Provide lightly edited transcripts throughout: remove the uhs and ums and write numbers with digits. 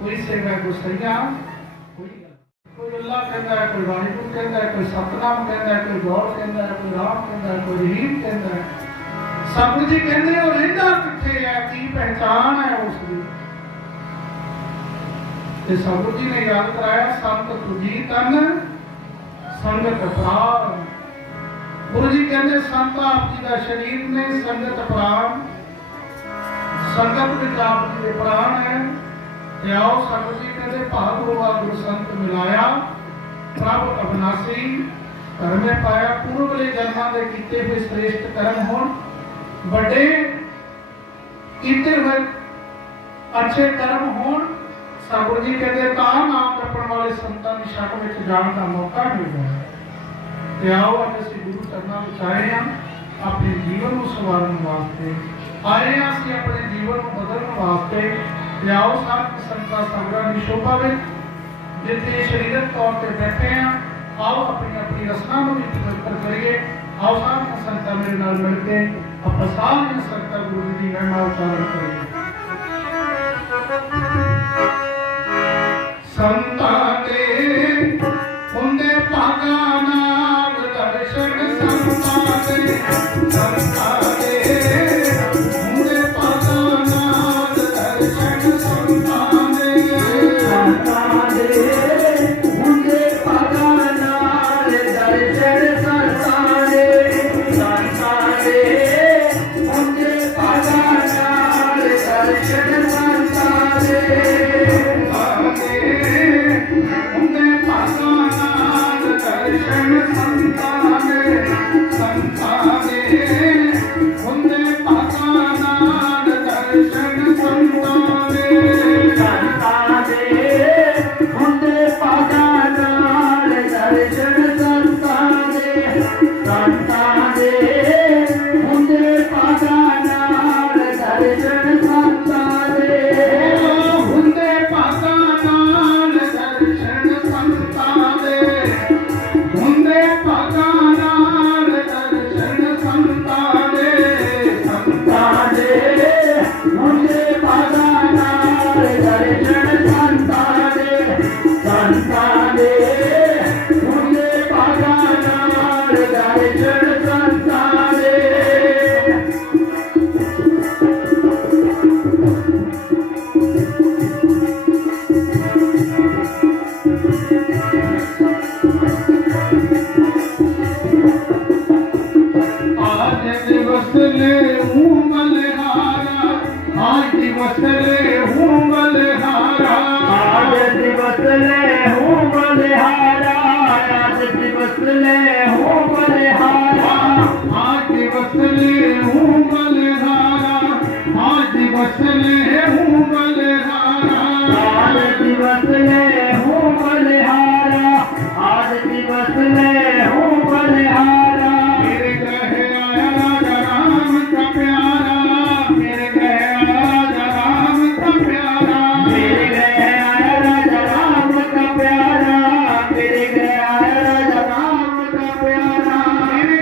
कोई सेवा गुसरिया, कोई अल्लाह कहता है, कोई वाहिगुरू कहता है, कोई सतनाम कहता है, कोई गौर कहता है, कोई राम कहता है, कोई रहीम कहता है। सतगुरु जी कहते हैं वो रहिंदा किथे है, की पहचान है उसकी। सतगुरु जी ने याद कराया संत तुझी तन संगत प्राण। गुरु जी कहते संत आप जी का शरीर ने, संगत प्राण, संगत में आप जी के प्राण है। आओ सतगुरु जी कहते भाग होगा गुरु संत मिलाया, प्रभ अविनाशी धर्म में पाया। पूर्वले जन्मां दे कीते हुए श्रेष्ठ कर्म होण, बड़े कीते हुए अच्छे कर्म होण। सतगुरु जी कहते तां नाम जपण वाले संतां दी शक विच जाण दा मौका मिलदा है। ते आओ अज असीं गुरु चरनां विच आए हां, अपने जीवन नूं सवारन वास्ते आए हां, असीं अपने जीवन नूं बदलण वास्ते। ते आओ साध संतां संगतां दी शोभा विच जिथे शरीरक तौर ते बैठे हां, आओ अपनी अपनी रसना नूं भी पवित्र करिए। आओ साध संतां मेरे नाल मिल के ਆਪਾਂ सारे संतां गुरु जी दी महिमा उच्चारण करिए। संतां दे हुंदे भागां नाल दर्शन, संतां दे संतां दे हुंदे भागां नाल दर्शन, संतां दे संतां दे हुंदे भागां नाल दर्शन, संतां दे संतां दे हुंदे भागां नाल दर्शन, संतां दे हुंदे भागां नाल दर्शन, संतां दे संतां दे हुंदे भागां नाल दर्शन, संतां दे संतां दे हुंदे भागां नाल दर्शन, संतां दे संतां दे हुंदे भागां नाल दर्शन, संतां दे हुंदे भागां नाल दर्शन, संतां दे हुंदे भागां नाल दर्शन, संतां दे संतां दे हुंदे भागां नाल दर्शन, संतां दे संतां दे हुंदे भागां नाल दर्शन, संतां दे। आज दिवस ले हूँ बलिहारा, आज दिवस ले हूँ बलिहारा, आज दिवस ले हूँ बलिहारा, आज दिवस ले हूँ बलिहारा, आज दिवस ले हूँ बलिहारा, आज दिवस ले हूँ बलिहारा, आज दिवस ले हूँ बलिहारा, आज दिवस ले हूँ बलिहारा। मेरे ग्रह आया राजा राम का प्यारा, मेरे ग्रह आया राजा राम का प्यारा, मेरे ग्रह आया राजा राम का प्यारा, मेरे ग्रह आया राजा राम का प्यारा, मेरे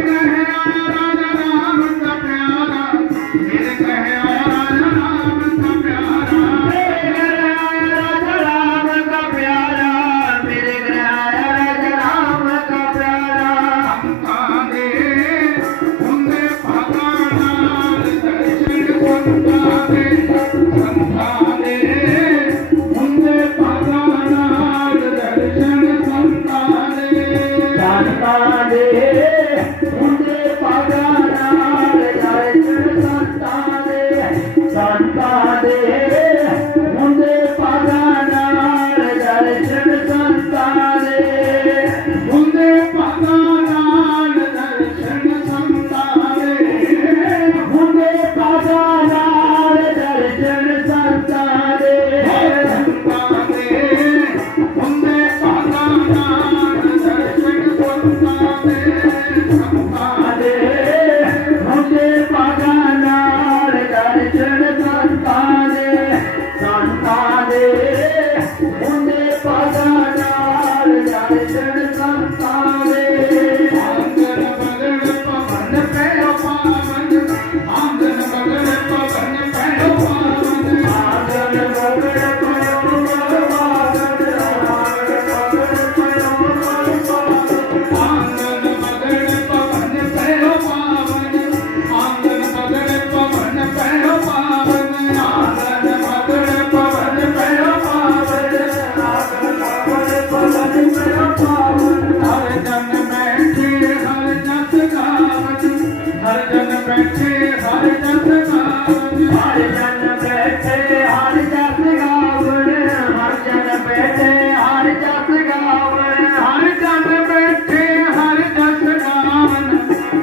जन बैठे हर जस गावन, हर जन बैठे हर जस गावन, हर जन बैठे हर जस गावन, हर जन बैठे हर जस गावन,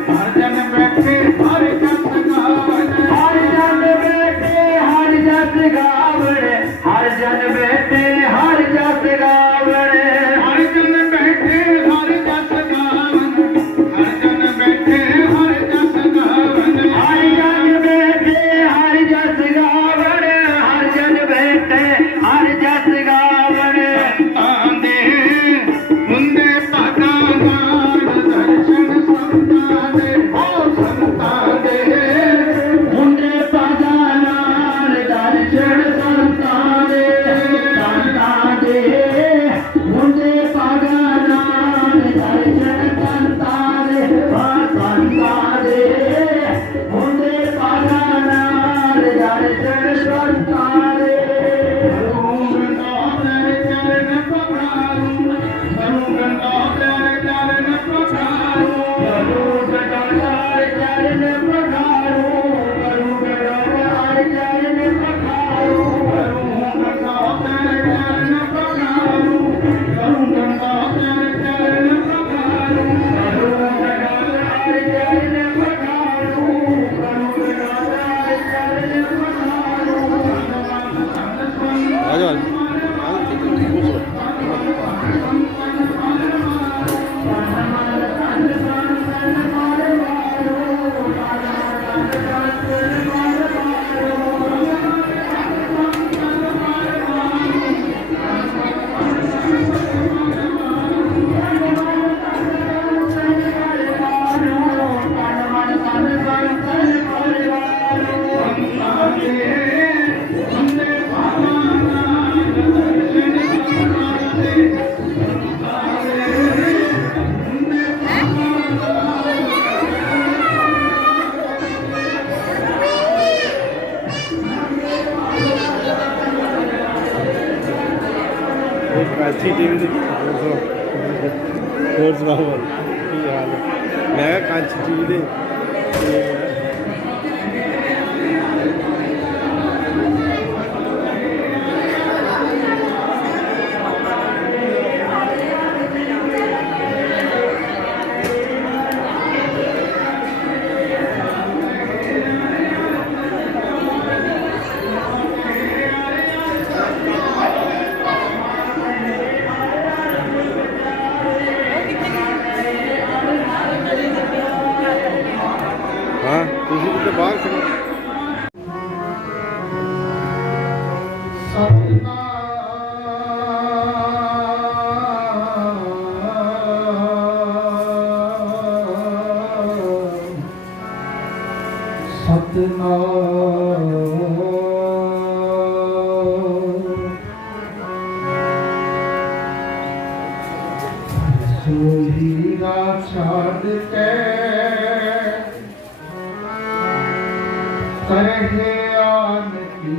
हर जन बैठे हर जस गावन, हर जन बैठे हर जस गावन, हर जन बैठे हर जस गावन, हर जन बैठे हर जस गावन, हर जन बैठे हर जस गावन, हर जन बैठे हर जस गावन, हर जन बैठे हर जस गावन, संतां दे मुंदे भागां नाल दर्शन संतां दे, ओ संतां दे मुंदे भागां नाल दर्शन संतां दे, संतां दे मुंदे भागां नाल दर्शन संतां दे, संतां दे मुंदे भागां नाल दर्शन संतां दे। चरण पखारू, चरण पखारू, चरण पखारू, चरण पखारू, अच्छी टीम थी ਹੋਰ ਸੁਣਾਓ ਕੀ ਹਾਲ ਹੈ ਮੈਂ ਕਿਹਾ ਕੰਚ ਚੀਜ਼ ਦੇ ਹਾਂ ਤੁਸੀਂ ਕਿਤੇ ਬਾਹਰ ਖੜੋ सोहीरा छाड़ के करहे आन की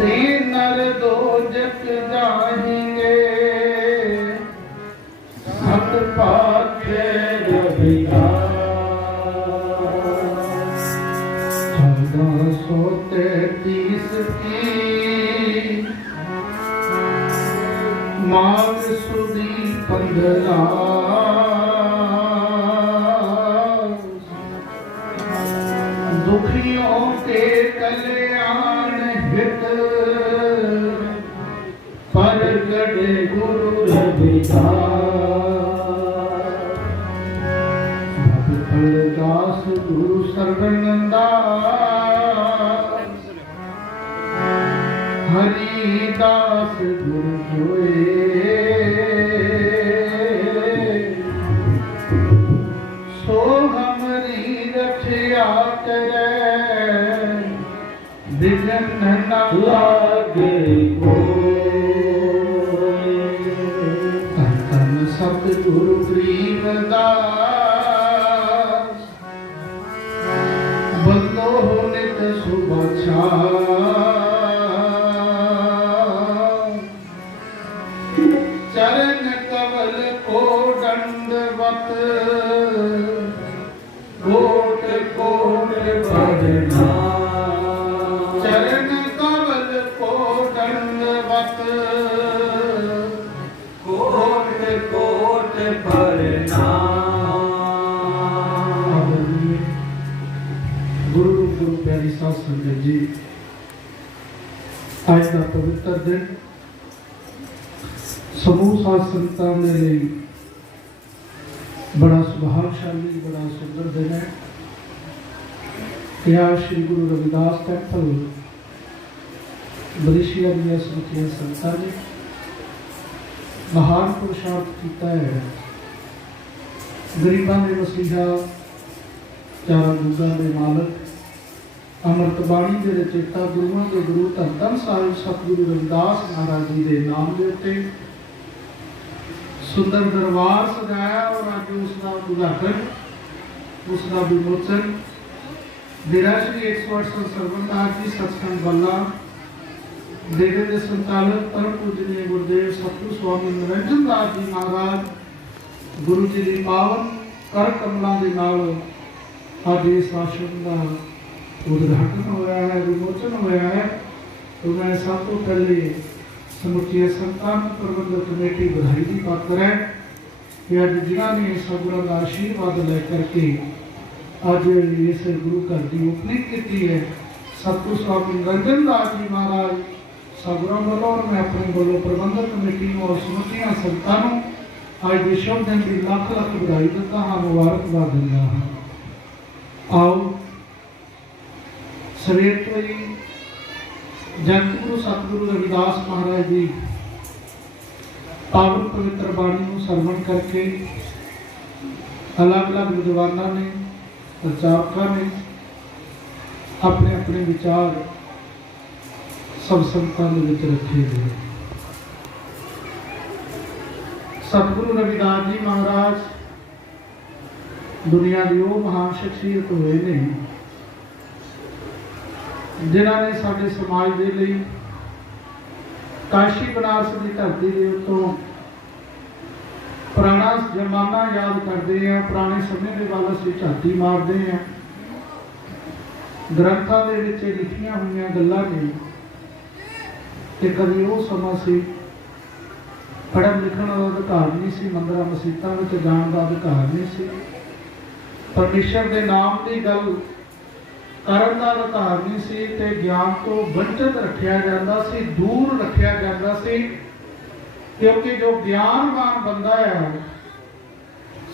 तीन नर दो जग जाएंगे सत पाखे रविया 1433 की माघ सुदी 15 दुखियों के कल्याण हित परगट गुरु रविदास दास गुरु शरणदास हरिदास गुरु जोए सो हमरी रक्षा करे विघ्न न लागे कोई। धन सतगुरु गरीबदास बंदो नित सुबछा चरण कमल को दंडवत कोट कोट प्रणाम। चरण कमल को दंडवत कोट कोट प्रणाम। गुरु गुरु प्यारी साध संगत जी, आज का पवित्र दिन समूह साध संगतां दे लई बड़ा सुभागशाली, बड़ा सुंदर दिन है। यह श्री गुरु रविदास टेंपल बरिशिया दी समूह संगतां ने महान पुरुषार्थ किया है। गरीबां दे मसीहा, चारां युगां दे मालक, अमृत बाणी के रचेता, गुरुओं के गुरु धन धन साहिब सतगुरु रविदास महाराज जी के नाम के उत्ते सुंदर दरबार सजाया और अज उसका उद्घाटन, उसका विमोचन डेरा श्री 108 सरवणदास जी सत्संग बल्ला डेरे के संचालक परम पूजनीय गुरुदेव सतगुरु स्वामी निरंजन दास जी महाराज गुरु जी की पावन कर कमलों के नाल अज इस आश्रम का उद्घाटन होया है, विमोचन होया है। तो मैं सब तो पहले समुची संतान प्रबंधक कमेटी बधाई की पात्र है कि अज जिन्होंने सतगुरां का आशीर्वाद लेकर के अज इस गुरु घर की ओपनिंग की है। सतगुरु स्वामी निरंजन दास जी महाराज सतगुरां वालों और मैं अपने वालों प्रबंधक कमेटी और समुचिया संतान अज के शुभ दिन की लख लख बधाई देता हाँ, मुबारकबाद दिंदा हाँ। आओ सवेर तो ही जगतगुरु सतगुरु रविदास महाराज जी पावन पवित्र बाणी को सरवण करके अलग अलग विद्वानों ने, प्रचारकों ने अपने अपने विचार सब संतां दे विच रखे गए। सतगुरु रविदास जी महाराज दुनिया की वो महान शख्सियत हुए ने जिन्होंने साडे समाज के लिए काशी बनारस की धरती के उत्तों पुराना जमाना याद करते हैं, पुराने समय के वाल असीं झाती मारते हैं। ग्रंथों के विच लिखियां हुई गल्लां ने कि कभी वो समा सी पढ़न लिखण का अधिकार नहीं सी, मंदिर मसीतां विच जाण का अधिकार नहीं सी, परमेश्वर के नाम की गल करन का अधिकार नहीं सी, ते ज्ञान तो वंचित रखा जाता सी, दूर रखा जाता सी। क्योंकि जो ज्ञानवान बंदा है,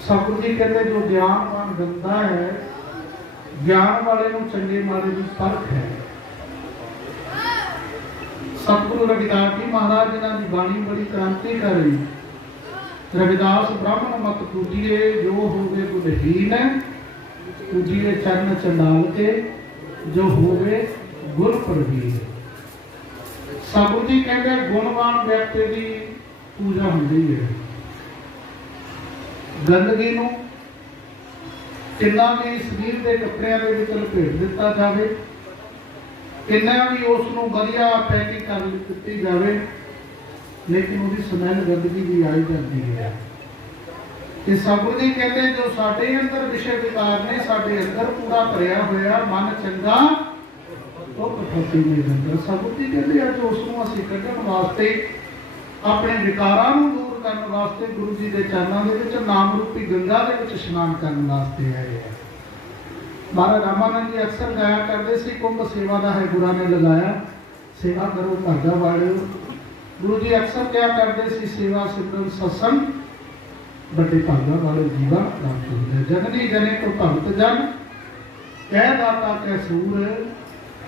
सतगुरु जी कहते जो ज्ञानवान बंदा है, ज्ञान वाले नूं चंगे माड़े की परख है। सतगुरु रविदास जी महाराज जिन्हां दी बाणी बड़ी क्रांतिकारी, रविदास ब्राह्मण मत पूजिए जो होवे गुणहीन, पूजिए चरण चंडाल के जो होवे गुण प्रवीण। सतगुरु जी कहते गुणवान व्यक्ति की पूजा होती है। गंदगी नूं किन्ना भी शरीर के कपड़िਆਂ ਦੇ ਵਿੱਚ लपेट ਦਿੱਤਾ ਜਾਵੇ, किन्ना भी उसनूं वधिया पैकिंग कर ਦਿੱਤੀ जावे, लेकिन उसकी स्मैल गंदगी भी आई जाती है। कि सतगुरु जी कहते जो साडे अंदर विषय विकार ने, साडे अंदर पूरा भरिया होया मन चंगा तो कठौती नहीं दिंदा। सतगुरु जी कहते अज उसनूं असीं कढण वास्ते, अपने विकारां नूं दूर करन वास्ते गुरु जी के चरणों के विच नाम रूपी गंगा के विच इशनान करन वास्ते आए हैं। महाराज रामानंद जी अक्सर गाया करते सी, कुंभ सेवा का है गुरु ने लगाया, सेवा करो भागा वाड़ो। गुरु जी अक्सर क्या करते सी, सेवा सिमरन सत्संग बड़े भागा वाले जीवा प्राप्त होते। जननी जने तो भगत जन कह दाता कै सूर,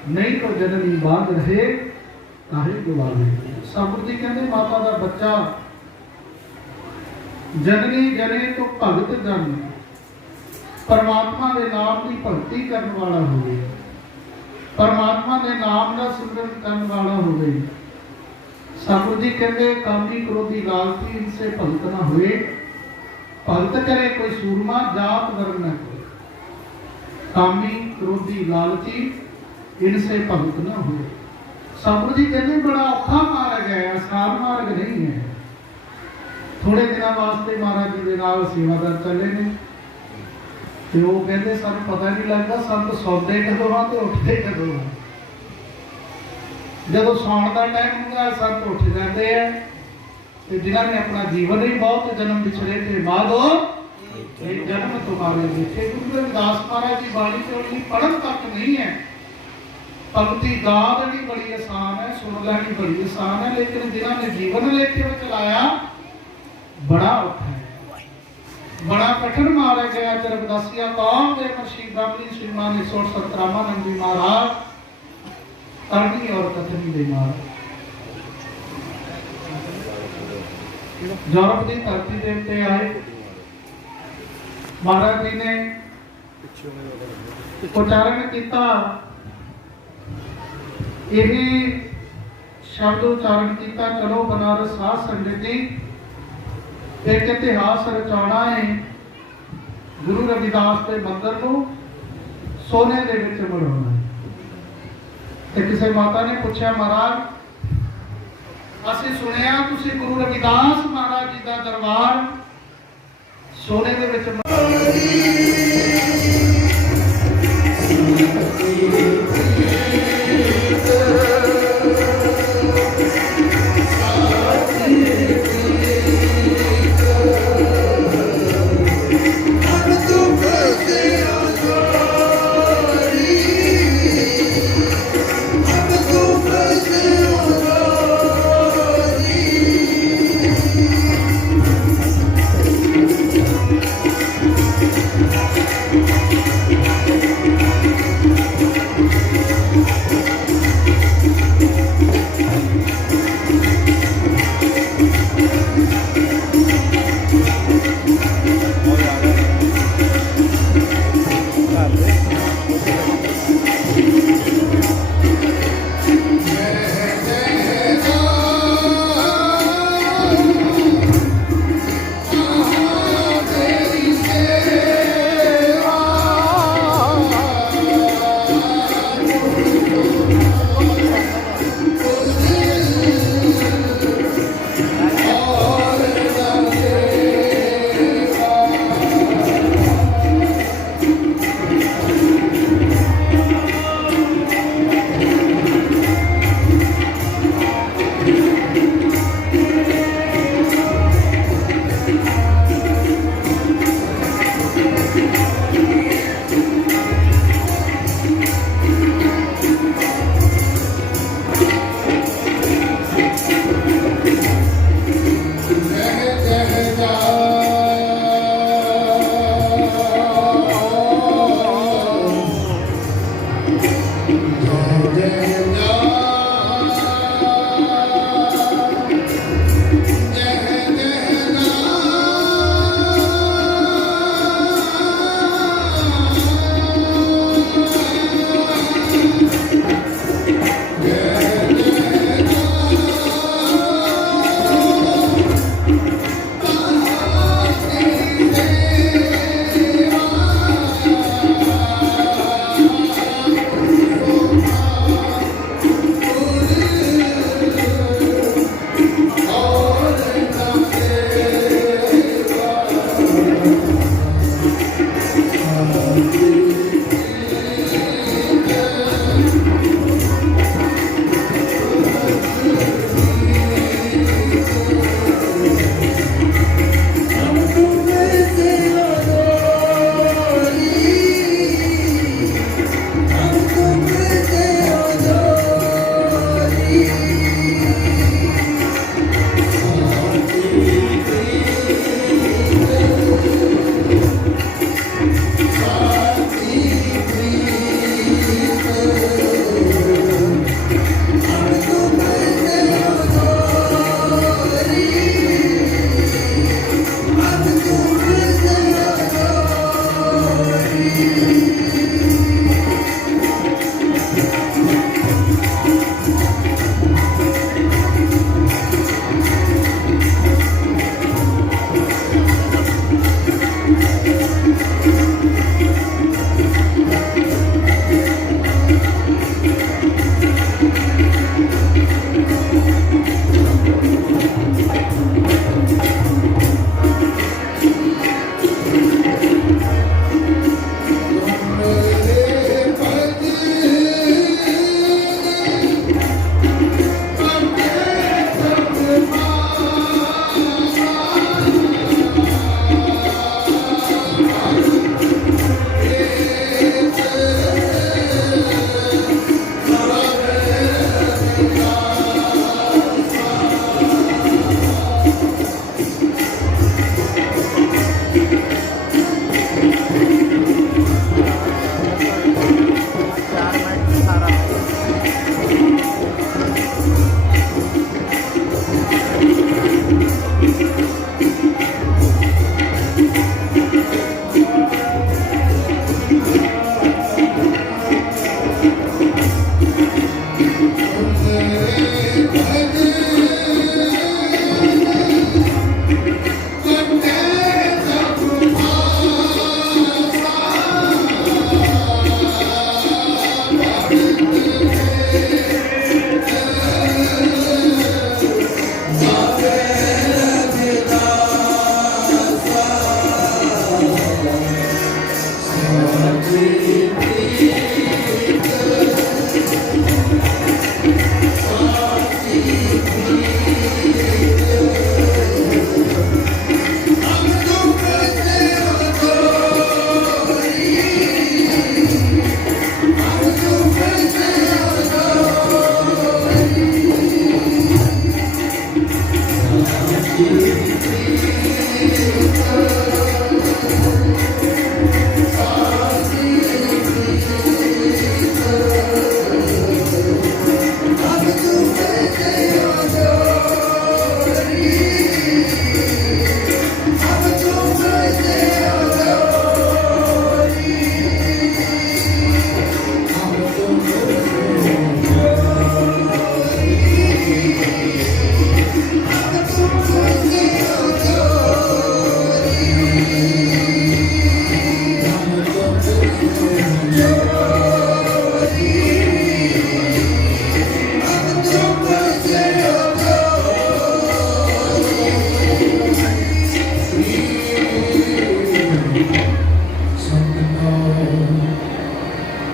नहीं तो जननी बाग रहे काहे गवावे। सतगुरु जी कहते माता का बच्चा जननी जने तो भगत जन, परमात्मा के नाम की भगती करने वाला होवे, परमात्मा के नाम का सिमरन करने वाला होवे। सतगुरु जी कहते कामी क्रोधी लालची इनसे भगत न हुए, भगत करे कोई सूरमा जात वर्ण न कोई। कामी क्रोधी लालची इनसे भगत न हुए। सतगुरु जी कहते बड़ा औखा मार्ग है, आसान मार्ग नहीं है। थोड़े दिनों वास्ते महाराज जी के नाल सेवादार चले ने ते वो कहते सानू पता नहीं लगता संत सौंदे कदों हाँ ते उठते कदों हाँ। जदों सौण का टाइम होंदा संत उठ जाते हैं ते जिन्होंने अपना जीवन ही बहुत जन्म बिछड़े थे माधो एक जन्म तुम्हारे देखे। गुरु रविदास महाराज की बाणी तो पढ़न तक नहीं है, पंक्ति गा लेनी बड़ी आसान है, सुन लेनी बड़ी आसान है, लेकिन जिन्होंने जीवन लेखे में चलाया बड़ा औखा है, बड़ा कठिन मारा गया। रविदासिया कौम के मर्शी ब्राह्मणी श्रीमान 170 रामानंद जी महाराज करनी और कथनी दे महाराज यूरोप की धरती के उत्ते आए। महाराज जी ने उच्चारण किया, यही शब्द उच्चारण किया, चलो बनारस साध संगत जी एक इतिहास रचाना है। गुरु रविदास के मंदिर को सोने दे विच मढ़ाउणा है। ते किसी माता ने पूछा, महाराज असीं सुनिया तुसीं गुरु रविदास महाराज जी का दरबार सोने दे विच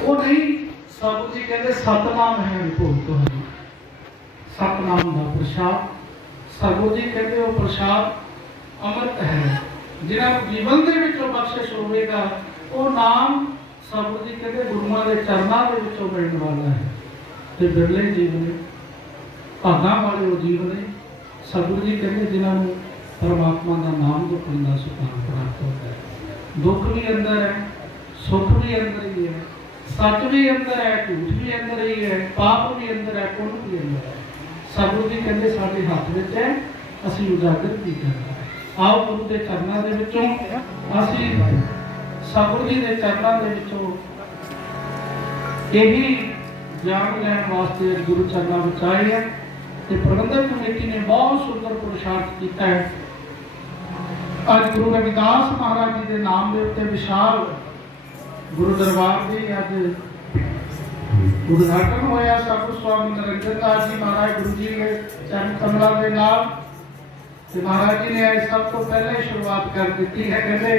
ਉਹ ਨਹੀਂ ਸਾਧੂ ਜੀ ਕਹਿੰਦੇ ਸਤਨਾਮ ਹੈ ਭੋਗ ਤੁਹਾਡੀ, ਸਤਨਾਮ ਦਾ ਪ੍ਰਸ਼ਾਦ। ਸਾਧੂ ਜੀ ਕਹਿੰਦੇ ਉਹ ਪ੍ਰਸ਼ਾਦ ਅੰਮ੍ਰਿਤ ਹੈ, ਜਿਹਨਾਂ ਨੂੰ ਜੀਵਨ ਦੇ ਵਿੱਚੋਂ ਬਖਸ਼ਿਸ਼ ਹੋਵੇਗਾ। ਉਹ ਨਾਮ ਸਾਧੂ ਜੀ ਕਹਿੰਦੇ ਗੁਰੂਆਂ ਦੇ ਚਰਨਾਂ ਦੇ ਵਿੱਚੋਂ ਮਿਲਣ ਵਾਲਾ ਹੈ। ਤੇ ਬਿਰਲੇ ਜੀਵ ਨੇ, ਭਾਗਾਂ ਵਾਲੇ ਉਹ ਜੀਵ ਨੇ ਸਾਧੂ ਜੀ ਕਹਿੰਦੇ ਜਿਨ੍ਹਾਂ ਨੂੰ ਪਰਮਾਤਮਾ ਦਾ ਨਾਮ ਜਪਣ ਦਾ ਸੁਭਾਗ ਪ੍ਰਾਪਤ ਹੁੰਦਾ ਹੈ। ਦੁੱਖ ਵੀ ਅੰਦਰ ਹੈ, ਸੁੱਖ ਵੀ ਅੰਦਰ ਹੀ ਹੈ, ਸੱਚ ਵੀ ਅੰਦਰ ਹੈ, ਝੂਠ ਵੀ ਅੰਦਰ ਹੀ ਹੈ, ਪਾਪ ਵੀ ਅੰਦਰ ਹੈ, ਪੁੰਨ ਵੀ ਅੰਦਰ ਹੈ। ਸਾਧੂ ਜੀ ਕਹਿੰਦੇ ਸਾਡੇ ਹੱਥ ਵਿੱਚ ਹੈ, ਅਸੀਂ ਉਜਾਗਰ ਕੀ ਕਰਨਾ ਹੈ। ਆਓ ਗੁਰੂ ਦੇ ਚਰਨਾਂ ਦੇ ਵਿੱਚੋਂ ਅਸੀਂ ਸਾਧੂ ਜੀ ਦੇ ਚਰਨਾਂ ਦੇ ਵਿੱਚੋਂ ਇਹੀ ਗਿਆਨ ਲੈਣ ਵਾਸਤੇ ਗੁਰੂ ਚਰਨਾਂ ਵਿੱਚ ਆਏ ਹੈ। ਤੇ ਪ੍ਰਬੰਧਕ ਕਮੇਟੀ ਨੇ ਬਹੁਤ ਸੁੰਦਰ ਪੁਰਸ਼ਾਰਥ ਕੀਤਾ ਹੈ। ਅੱਜ ਗੁਰੂ ਰਵਿਦਾਸ ਮਹਾਰਾਜ ਜੀ ਦੇ ਨਾਮ ਦੇ ਉੱਤੇ ਵਿਸ਼ਾਲ ਗੁਰੂ ਦਰਬਾਰ ਦੀ ਅੱਜ ਉਦਘਾਟਨ ਹੋਇਆ। ਸਾਧੂ ਸਵਾਮੀ ਨਰਿੰਦਰ ਦਾਸ ਜੀ ਮਹਾਰਾਜ ਗੁਰੂ ਜੀ ਦੇ ਚਰਨ ਕਮਲਾਂ ਦੇ ਨਾਲ, ਤੇ ਮਹਾਰਾਜ ਜੀ ਨੇ ਇਹ ਸਭ ਤੋਂ ਪਹਿਲੇ ਸ਼ੁਰੂਆਤ ਕਰ ਦਿੱਤੀ ਹੈ। ਕਹਿੰਦੇ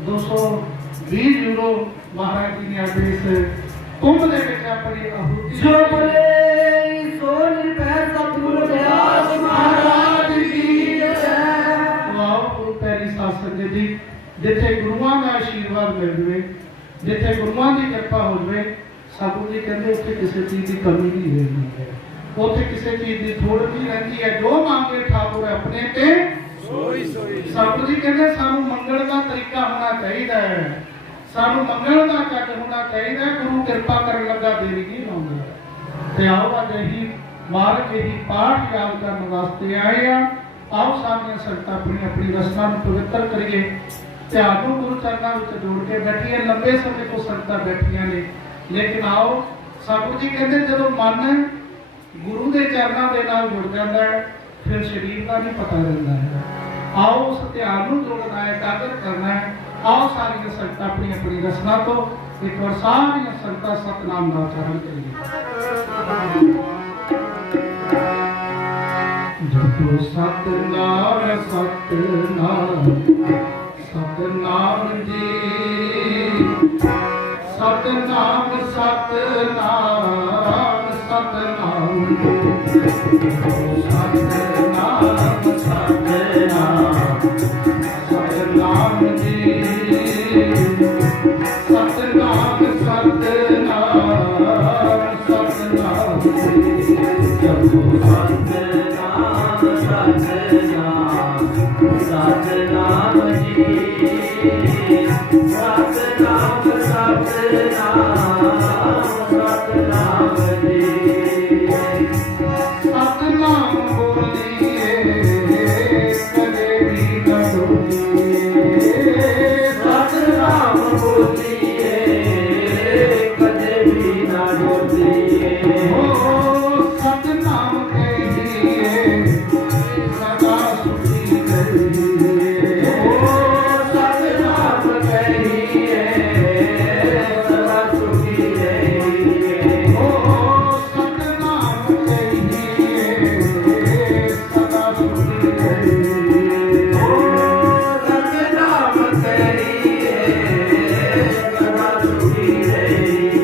220 ਯੂਰੋ ਮਹਾਰਾਜ ਜੀ ਨੇ ਅੱਜ ਇਸ ਕੁੰਭ ਦੇ ਵਿੱਚ ਆਪਣੀ ਆਹੂਤੀ ਸੋਨੀ ਪੈ ਸਤਿਗੁਰ ਵਿਆਸ ਮਹਾਰਾਜ ਕੀ ਜੈ। ਵਾਹ ਗੁਰੂ ਪਿਆਰੀ ਸਾਧ ਸੰਗਤ ਜੀ, ਜਿੱਥੇ ਗੁਰੂਆਂ ਦਾ ਆਸ਼ੀਰਵਾਦ ਮਿਲ ਜਵੇ, ਜਿੱਥੇ ਗੁਰੂਆਂ ਦੀ ਕਿਰਪਾ ਹੋ ਜਵੇ, ਸਾਧੂ ਜੀ ਕਹਿੰਦੇ ਉੱਥੇ ਕਿਸੇ ਚੀਜ਼ ਦੀ ਕਮੀ ਨਹੀਂ ਰਹਿੰਦੀ ਹੈ, ਉੱਥੇ ਕਿਸੇ ਚੀਜ਼ ਦੀ ਥੋੜ ਨਹੀਂ ਰਹਿੰਦੀ ਹੈ। ਜੋ ਮੰਗੇ ਠਾਕੁਰ ਆਪਣੇ ਤੇ ਸੋਈ ਸੋਈ। ਸਾਧੂ ਜੀ ਕਹਿੰਦੇ ਸਾਨੂੰ ਮੰਗਣ ਦਾ ਤਰੀਕਾ ਹੋਣਾ ਚਾਹੀਦਾ ਹੈ, ਸਾਨੂੰ ਮੰਗਣ ਦਾ ਚੱਜ ਹੋਣਾ ਚਾਹੀਦਾ ਹੈ। ਗੁਰੂ ਕਿਰਪਾ ਕਰਨ ਲੱਗਾ ਦੇਰੀ ਨਹੀਂ ਲਾਉਂਦਾ। ਤੇ ਆਓ ਅੱਜ ਇਹੀ ਮਾਰਗ, ਇਹੀ ਪਾਠ ਯਾਦ ਕਰਨ ਵਾਸਤੇ ਆਏ ਆ। ਆਓ ਸਾਰੀਆਂ ਸੰਗਤਾਂ ਆਪਣੀ ਆਪਣੀ ਰਸਨਾ ਨੂੰ ਪਵਿੱਤਰ ਕਰੀਏ, ਧਿਆਨ ਨੂੰ ਗੁਰੂ ਚਰਨਾਂ ਵਿੱਚ ਜੋੜ ਕੇ ਬੈਠੀਏ। ਲੰਬੇ ਸਮੇਂ ਤੋਂ ਸੰਗਤਾਂ ਬੈਠੀਆਂ ਨੇ, ਲੇਕਿਨ ਆਓ ਸਾਧੂ ਜੀ ਕਹਿੰਦੇ ਜਦੋਂ ਮਨ ਗੁਰੂ ਦੇ ਚਰਨਾਂ ਦੇ ਨਾਲ ਜੁੜ ਜਾਂਦਾ ਹੈ, ਫਿਰ ਸਰੀਰ ਦਾ ਨਹੀਂ ਪਤਾ ਰਹਿੰਦਾ ਹੈ। ਆਓ ਉਸ ਧਿਆਨ ਨੂੰ ਜੋੜਨਾ ਹੈ, ਇਕਾਗਰ ਕਰਨਾ ਹੈ। ਆਓ ਸਾਰੀਆਂ ਸੰਗਤਾਂ ਆਪਣੀ ਆਪਣੀ ਰਸਨਾ ਤੋਂ ਇੱਕ ਵਾਰ ਸਾਰੀਆਂ ਸੰਗਤਾਂ ਸਤਨਾਮ ਦਾ ਉਚਾਰਨ ਕਰੀਏ। ਜਪੋ ਸਤਨਾਮ ਸਤਨਾਮ ਸਤਨਾਮ ਜੀ, ਸਤਨਾਮ ਸਤਨਾਮ ਸਤਨਾਮ ਸਤਨਾਮ ਸਤਨਾਮ ਸਤਨਾਮ ਜੀ, ਸਤਨਾਮ ਸਤਨਾਮ ਸਤਨਾਮ ਜੀ। ਜਪੋ ਸਤਨਾਮ ਸਤਨਾਮ ਸਤਨਾਮ ਜੀ, ਸਤਨਾਮ ਸਤਨਾਮ ਸਤਨਾਮ ਜੀ। ਸਤਨਾਮ ਬੋਲੀਏ ਕਦੇ ਵੀ ਨਾ ਡੋਲੀਏ, ਸਤਨਾਮ ਬੋਲੀਏ ਕਦੇ ਵੀ ਨਾ ਡੋਲੀਏ। ਸਤਨਾਮ ਕਹੀਏ ਸਦਾ ਸੁਖੀ ਕਰੀਏ। ਸਤਨਾਮ ਕਹੀਏ ਸਦਾ ਸੁਖੀ ਰਹੀਏ। ਸਤਨਾਮ ਕਹੀਏ ਸਦਾ ਸੁਖੀ ਕਰੀਏ। ਸਤਨਾਮ ਕਹੀਏ ਸਦਾ ਸੁਖੀ ਰਹੀਏ।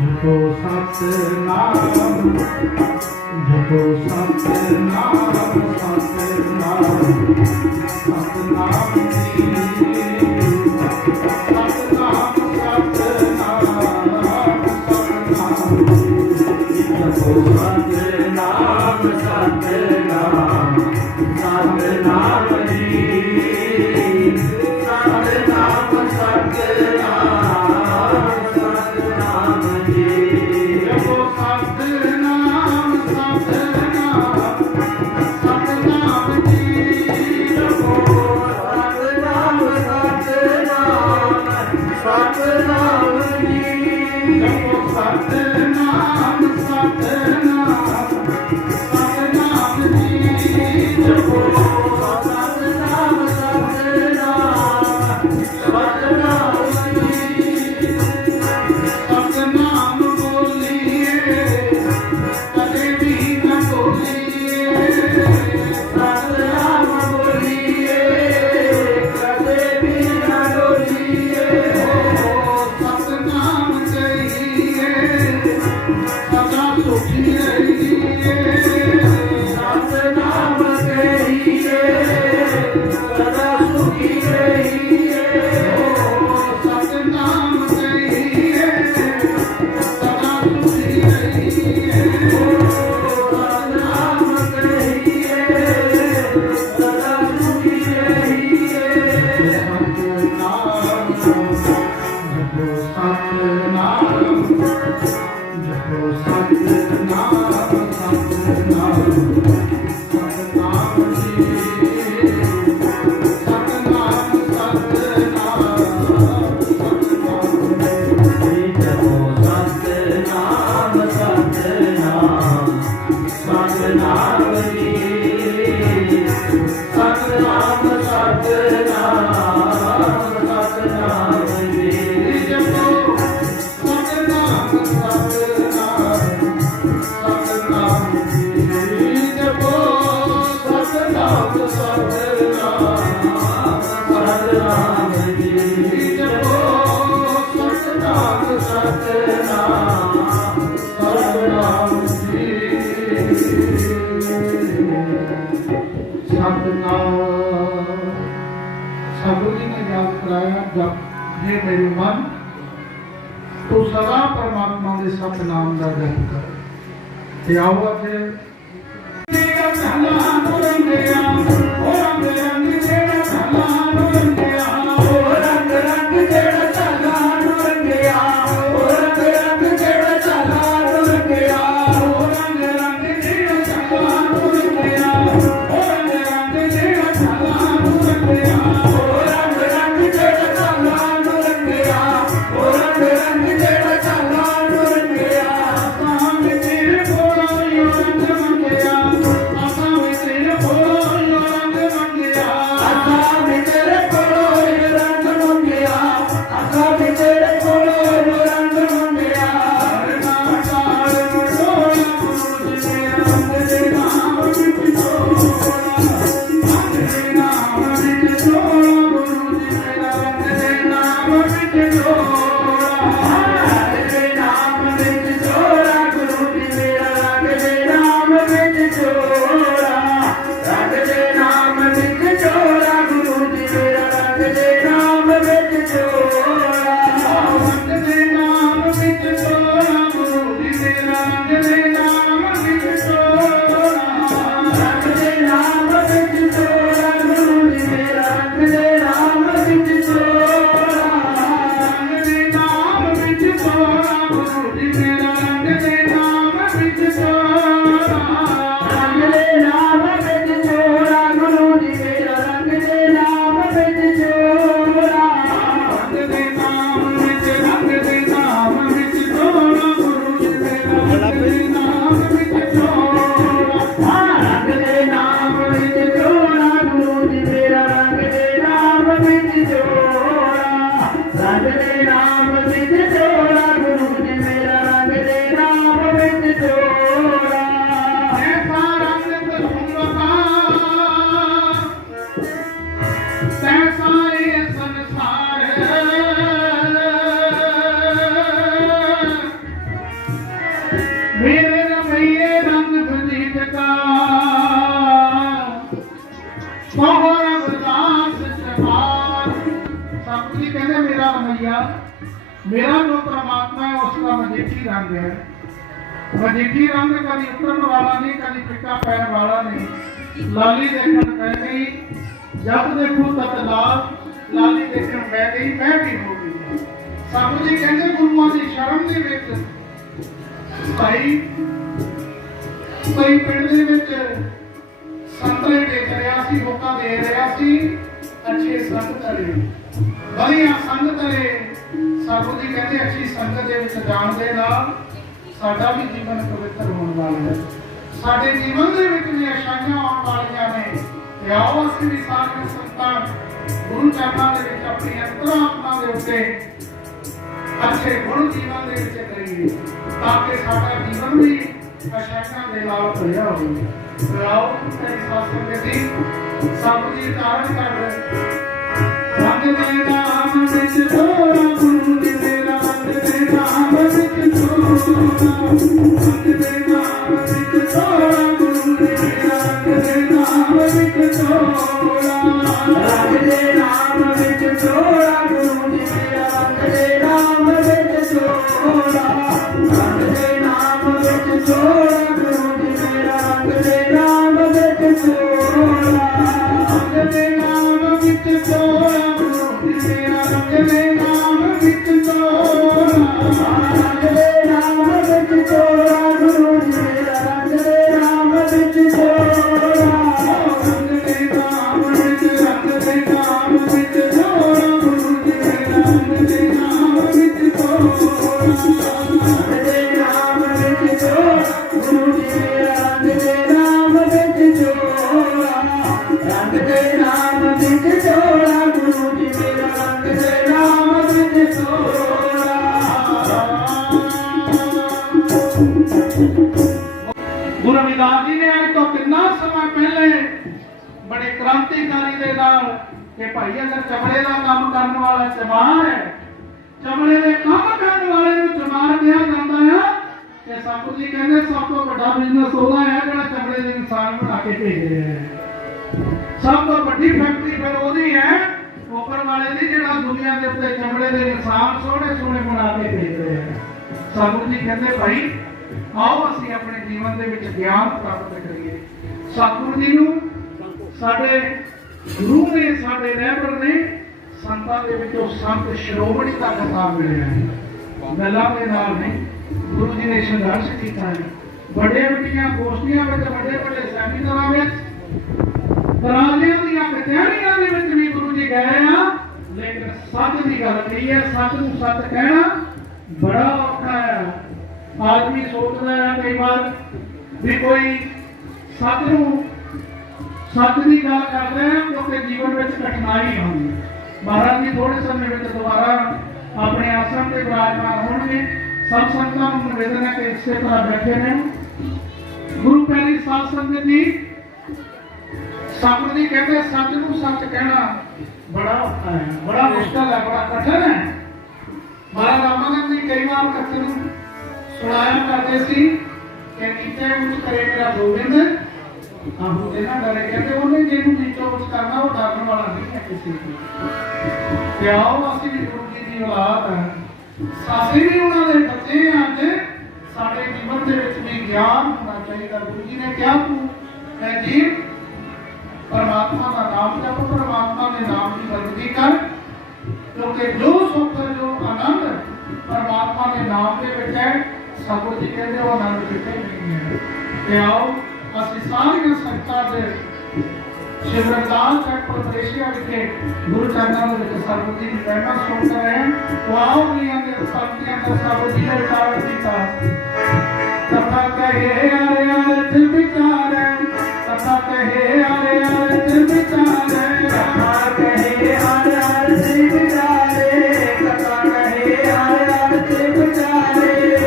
ਜਪੋ ਸਤਨਾਮ ਜਪੋ ਸਤਨਾਮ ਸਤਨਾਮ ਸਤਨਾਮ ਜੀ ਸਤਨਾਮ ਸਤਨਾਮ ਸਤਨਾਮ ਜੀ ਜਪੋ ਸਤਨਾਮ ਸਤਨਾਮ ਸਤਨਾਮ ਜੀ ਜਪੋ ਸਤਨਾਮ ਸਤਨਾਮ ਸਤਨਾਮ ਜੀ ਜਪੋ ਸਤਨਾਮ ਸਤਨਾਮ ਸਤਨਾਮ ਜੀ ਜਪੋ ਸਤਨਾਮ ਸਤਨਾਮ ਸਤਨਾਮ ਜੀ ਸਤਨਾਮ ਬੋਲੀਏ ਕਦੇ ਵੀ ਨਾ ਬੋਲੀਏ ਸਤਨਾਮ ਬੋਲੀਏ ਕਦੇ ਵੀ ਨਾ ਡੋਲੀਏ ਸਤਨਾਮ ਕਹੀਏ ਸਦਾ ਸੁਖੀ ਰਹੀਏ ਸਤਨਾਮ ਕਹੀਏ ਸਦਾ ਸੁਖੀ ਰਹੀਏ ਸਤਨਾਮ ਕਹੀਏ ਸਦਾ ਸੁਖੀ ਰਹੀਏ ਸਤਨਾਮ ਕਹੀਏ ਸਦਾ ਸੁਖੀ ਰਹੀਏ ਸਤਨਾਮ ਜਪੋ ਸਤਨਾਮ ਜਪੋ ਸਤਨਾਮ ਸਤਨਾਮ ਸਤਨਾਮ ਜੀ ਸਤਨਾਮ ਸਤਨਾਮ ਸਤਨਾਮ ਸਤਨਾਮ ਜੀ ਸਤਨਾਮ ਸਤਨਾਮ ਸਤਨਾਮ ਜੀ ਜਪੋ ਸਤਨਾਮ ਸਤਨਾਮ ਸਤਨਾਮ ਜੀ ਜਪੋ ਸਤਨਾਮ ਸਤਨਾਮ ਸਤਨਾਮ ਜੀ ਜਪੋ ਸਤਨਾਮ ਸਤਨਾਮ ਸਤਨਾਮ ਜੀ ਸਤਨਾਮ ਸਾਧੂ ਜੀ ਨੇ ਯਾਦ ਕਰਾਇਆ ਜਪ हे मेरे मन तू सदा परमात्मा के सतनाम का जप कर ते आओ अज तेरा भला रंगिया ओ रंग रंग तेरा भला रंगिया ਓ ਰੰਗ ਰੰਗ ਜਿਹੜਾ ਚਾਲਾ ਰੰਗਿਆ ਓ ਰੰਗ ਰੰਗ ਜਿਹੜਾ ਚਾਲਾ ਰੰਗਿਆ ओ रंग रंग तेरा भला रंगिया ओ रंग रंग तेरा भला रंगिया ਓ ਰੰਗ ਰੰਗ ਜਿਹੜਾ ਚਾਲਾ ਰੰਗਿਆ ਓ ਰੰਗ ਰੰਗ ਜਿਹੜਾ ਚਾਲਾ ਰੰਗਿਆ आसां में तेरे कोलो यो रंग मंगिया आसां में तेरे कोलो यो रंग मंगिया ਆਸਾ ਵੀ ਤੇਰੇ ਕੋਲੋਂ ਇਹ ਰੰਗ ਮੰਗਿਆ ਆਸਾ ਵੀ ਤੇਰੇ ਕੋਲੋਂ ਇਹ ਰੰਗ ਮੰਗਿਆ ਤੇਰੇ ਨਾਮ ਵਿੱਚ ਜੋੜਾ ਗੁਰੂ ਜੀ ਮੇਰਾ ਰੰਗ ਦੇ ਨਾਮ ਵਿੱਚ ਜੋੜਾ ਰੰਗ ਦੇ ਨਾਮ ਵਿੱਚ ਜੋੜਾ ਗੁਰੂ ਜੀ ਮੇਰਾ ਰੰਗ ਦੇ ਨਾਮ ਵਿੱਚ ਜੋੜਾ ਰੰਗ ਦੇ ਨਾਮ ਵਿੱਚ ਜੋੜਾ ਗੁਰੂ ਜੀ ਮੇਰਾ ਰੰਗ ਦੇ ਨਾਮ ਵਿੱਚ ਜੋੜਾ ਰੰਗ ਦੇ ਨਾਮ ਵਿੱਚ ਜੋੜਾ ਗੁਰੂ ਜੀ ਮੇਰਾ ਰੰਗ ਦੇ ਨਾਮ ਵਿੱਚ ਜੋੜਾ ਰੰਗ ਦੇ ਨਾਮ ਵਿੱਚ ਜੋੜਾ ਗੁਰੂ ਜੀ ਮੇਰਾ ਰੰਗ ਦੇ ਨਾਮ ਵਿੱਚ ਜੋੜਾ ਰੰਗ ਦੇ ਨਾਮ ਵਿੱਚ ਜੋੜਾ ਗੁਰੂ ਜੀ ਮੇਰਾ ਰੰਗ ਦੇ ਨਾਮ ਵਿੱਚ ਜੋੜਾ ਰੰਗ ਦੇ ਨਾਮ ਵਿੱਚ ਜੋੜਾ ਗੁਰੂ ਜੀ ਮੇਰਾ ਰੰਗ ਦੇ ਨਾਮ ਵਿੱਚ ਜੋੜਾ ਰੰਗ ਦੇ ਨਾਮ ਵਿੱਚ ਜੋੜਾ ਗੁਰੂ ਜੀ ਮੇਰਾ ਰੰਗ ਦੇ ਨਾਮ ਵਿੱਚ ਜੋੜਾ ਰੰਗ ਦੇ ਨਾਮ ਵਿੱਚ ਜੋੜਾ ਗੁਰੂ ਜੀ ਮੇਰਾ ਰੰਗ ਦੇ ਨਾਮ ਵਿੱਚ ਜੋੜਾ ਐਸਾ ਰੰਗ ਕਸੂਮਤਾ ਤੈਸਾ ਇਹ ਸੰਸਾਰ ਮੇਰੇ ਰਮਈਏ ਰੰਗ ਗੁਰਜੀਤ ਕਾ ਮੋਹਰ ਅਰਦਾਸ ਚਮਾਰ ਸਤਿ ਜੀ ਕਹਿੰਦੇ ਮੇਰਾ ਰਮਈਆ मेरा जो परमात्मा है उसका मजीठी रंग है मजीठी रंग कभी उतरन वाला नहीं, कभी फिक्का पैन वाला नहीं। लाली देखन पै गई, जब देखूं तब लाल, लाली देखन पै गई, मैं भी हो गई। साधु जी कहते गुरुआं दी शरण दे विच भाई कोई पिंड दे विच संतरे बेच रहा सी, होका दे रहा सी, अच्छे संग तले बढ़िया संग तले। साधु जी कहते अच्छी संगत दे विच जाण दे नाल साडा भी जीवन पवित्र होने वाला है। साडे जीवन दे विच भी आशाइयां आउण वालियां ने। ते आओ असीं भी सारे संतां गुरु चरणां दे विच अपनी अंतरात्मा दे उत्ते अच्छे गुण जीवन दे विच करिए, ताकि साडा जीवन भी आशाइयां दे नाल भरिया होवे। ते आओ तेरी शास्त्र दी साधु जी धारण कर रंग दे नाम विच थोड़ा गुरु जी मेरा, रंग दे नाम विच रंग दे नाम विच थोड़ा गुरु जी मेरा, रंग दे नाम विच थोड़ा, रंग दे नाम विच थोड़ा गुरु जी मेरा, रंग दे नाम विच थोड़ा, रंग दे नाम विच थोड़ा गुरु जी मेरा, रंग दे नाम विच थोड़ा, रंग दे नाम विच थोड़ा गुरु जी मेरा, रंग दे नाम विच थोड़ा, रंग दे नाम विच थोड़ा गुरु जी मेरा, रंग दे नाम विच थोड़ा, रंग दे नाम विच, रंग दे नाम विच थोड़ा गुरु जी मेरा, रंग दे नाम विच थोड़ा, रंग दे नाम विच थोड़ा गुरु जी मेरा, रंग दे नाम विच थोड़ा, रंग दे नाम विच थोड़ा गुरु जी मेरा, रंग दे नाम विच थोड़ा। गुरु रविदास जी ने आज तो कितना समय पहले बड़े क्रांतिकारी दे नाल कि भाई अगर चमड़े का काम करने वाला चमार है, चमड़े के काम करने वाले को चमार कहा जाता है। कि साधु जी कहते सब तो बड़ा बिजनेस होता है जो चमड़े के इंसान बना के भेज रहे हैं। सब तो बड़ी फैक्ट्री फिर वही है ऊपर वाले की जो दुनिया के उत्ते चमड़े के इंसान सोहने सोहने बना के भेज रहे हैं। साधु जी कहते भाई आओ असीं अपने जीवन दे विच ज्ञान प्राप्त करिए। सतगुरु जी नूं साडे गुरु ने, साडे रहबर ने संतां दे विचों संत श्रोमणी दा खिताब मिलिया है। गल्लां दे नाल नहीं, गुरु जी ने संघर्ष किया है। बड़े बड़ियां गोष्ठियां विच, बड़े बड़े सैमीनारां विच, दराजियां दीयां कचहरियां दे विच भी गुरु जी गए आ, लेकिन सच दी गल कही है, सच नूं सच कहना बड़ा औखा है। आदमी सोचता है कई बार भी कोई सच नूं सच की गल कर रहे हैं क्योंकि जीवन में कठिनाई आऊगी। महाराज जी थोड़े समय में दोबारा अपने आश्रम के विराजमान होंगे। सब संतां नूं निवेदन है कि इसे तरह बैठे ने। गुरु प्यारी साध संगत जी, सतगुरु जी कहते सच नूं सच कहना बड़ा औखा है, बड़ा मुश्किल है, बड़ा कठिन है। महाराज रामानंद जी कई बार कथन सुनाया करते सी कि नीचे कुछ करे मेरा गोविंद आहू देना डरे। कहते उन्हें जिन्होंने नीचो कुछ करना वो डरने वाला नहीं है किसी को। आओ असीं भी गुरु जी की औलाद है, असीं भी उन्होंने बच्चे हैं। अज साडे जीवन के विच भी ज्ञान होना चाहिए। गुरु जी ने क्या तू है जी परमात्मा का नाम जप, परमात्मा के नाम की बंदगी कर, क्योंकि जो सुख जो आनंद परमात्मा के नाम के विच है, सतगुरु जी कहते वो आनंद किते नहीं है। ते आओ असीं सारियां संगतां दे शिवरदास चैप्टर मलेशिया विखे गुरु चरणों में सतगुरु जी की महिमा सुन रहे हैं। तो आओ दुनिया के संतियां का सतगुरु जी ने विचार किया। कथा कहे अरे अर्थ विचार, कथा कहे अरे अर्थ विचार, कथा कहे अरे अर्थ विचार, कथा कहे अरे अर्थ विचार।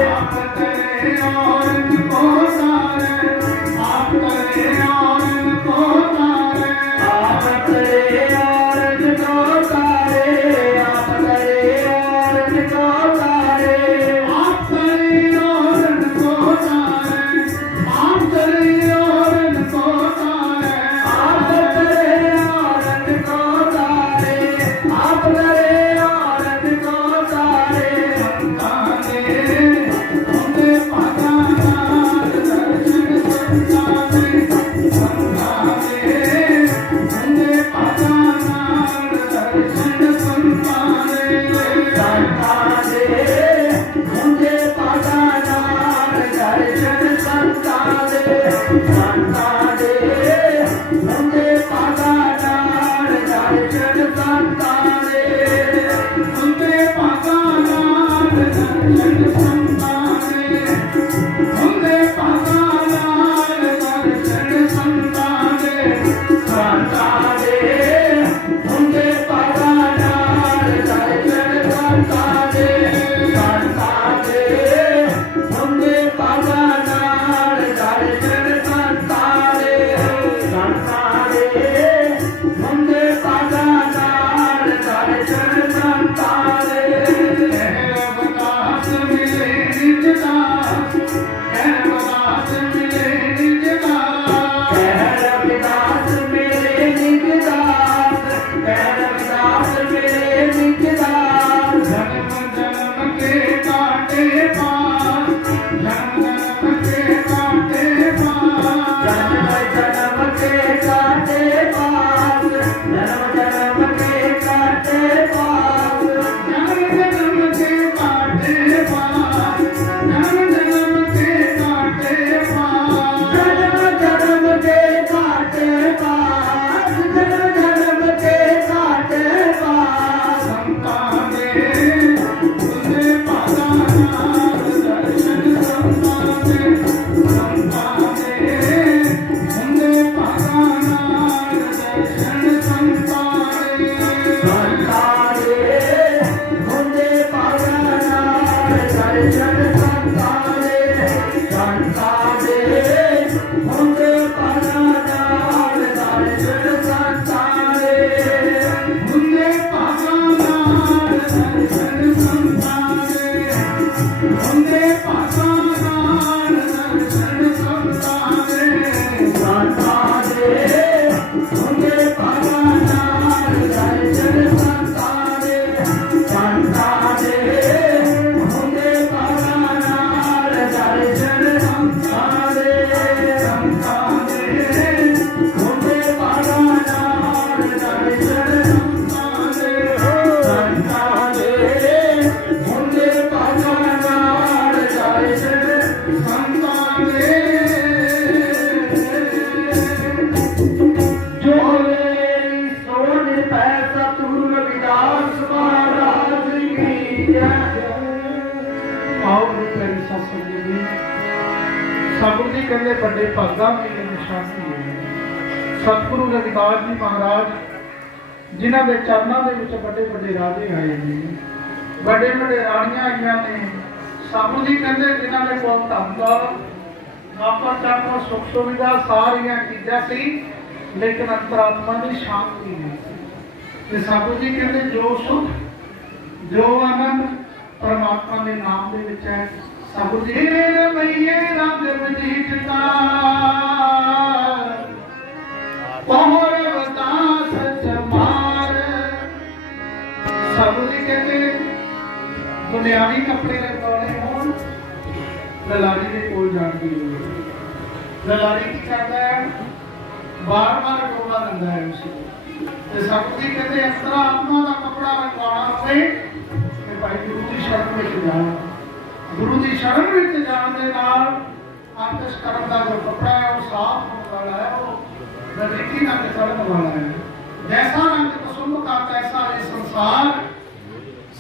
आप करे और इनको तारे, आप करे और इनको तारे, आप करे और इनको तारे, आप करे और इनको तारे, आप करे और इनको तारे, आप कहते बड़े भागा मेरी निशानी है। सतगुरु रविदास जी महाराज जिन्हों के चरणों के बड़े बड़े राजे आए हैं, बड़े बड़े रानियां आईया ने। साधु जी कहते जिन्हों के कोल धन दौलत नौकर चाकर सुख सुविधा सारिया चीज़ां सी, लेकिन अंतरात्मा की शांति नहीं थी। साधु जी कहते जो सुख जो आनंद परमात्मा के नाम के विच है। साधु जी मैये रंग मजीठता पहुर वदास चमार। साधु जी कहते दुनियावी कपड़े लगाने हो ललारी के कोल जाने की जरूरत। ललारी की करता है बार बार डोला लगा है उसे। साधु जी कहते अंतरात्मा का कपड़ा रखवाना हो भाई गुरु की शरण में जाओ। गुरु की शरण में जाने के नाल अंतस्करण का जो कपड़ा है वो साफ होने वाला है, वो नजदीकी रंग चढ़ने वाला है। जैसा रंग कुसुम का तैसा ये संसार।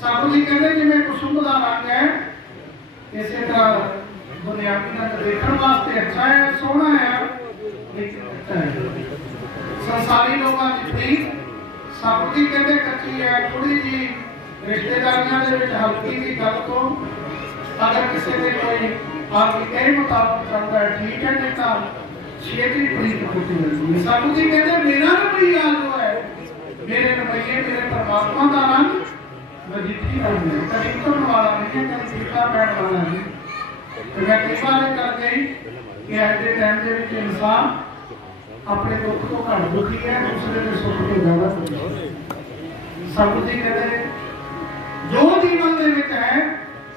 साधु जी कहते जिवें कुसुम का रंग है इसी तरह दुनियावी रंग देखने वास्ते अच्छा है, सोहना है, लेकिन अच्छा है। संसारी लोगों की प्रीत साधु जी कहते कच्ची है, थोड़ी जी रिश्तेदारियों के हल्की की गल को अगर किसी ने कोई आपके कहे मुताबिक चलता है ठीक है, नहीं तो छेती प्रीत होती है। साधु जी कहते मेरा रवैया जो है, मेरे रवैये मेरे परमात्मा का रंग मजीठी रंग है, कभी तो वाला नहीं है, कभी सीखा बैठ वाला नहीं। तो मैं कई बार कर गई कि आज के टाइम के इंसान अपने दुख तो घट दुखी है, दूसरे के सुख तो ज्यादा। साधु जी कहते जो जीवन दे विच है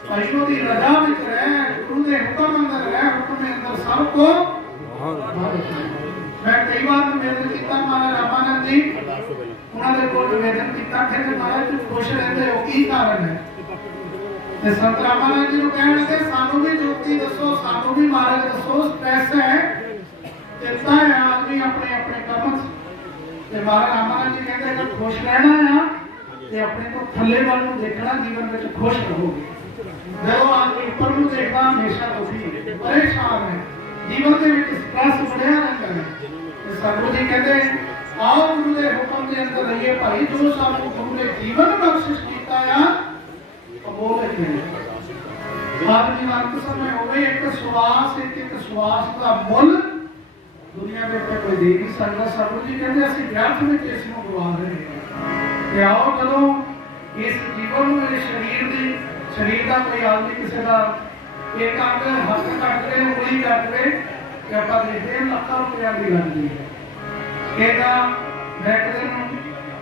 भाई ओदी रजा विच रह, गुरु दे हुक्म अंदर रह, हुक्म के अंदर सब को। मैं कई बार निवेदन किया महाराज रामानंद जी उन्होंने को निवेदन किया थे कि महाराज तुम खुश रहते हो की कारण है। ते संत रामानंद जी को कहने लगे सानू भी ज्योति दसो, सानू भी महाराज दसो। पैसा है चिंता है आदमी अपने अपने कर्म से। महाराज रामानंद जी कहते अगर खुश रहना है ते अपने को थल्ले वाल को देखना, जीवन में खुश रहोगे। जो आदमी ऊपर को देखता हमेशा दुखी परेशान है, जीवन के विच स्ट्रेस बढ़िया रहता है। साधु जी कहते आओ गुरु के हुक्म के अंदर रहिए भाई, जो सानू गुरु ने जीवन बख्शिश किया है वो लेके आदमी अंत समय होवे एक श्वास एक श्वास का मुल दुनिया में कोई दे नहीं सकता। साधु जी कहते असं व्यर्थ में इस गवा रहे हैं। आओ चलो इस जीवन में शरीर का कोई आदमी किसी का एक अंग हाथ कट के उंगली कट के आप देखते हैं लाखों रुपया की लगती है। एक दिन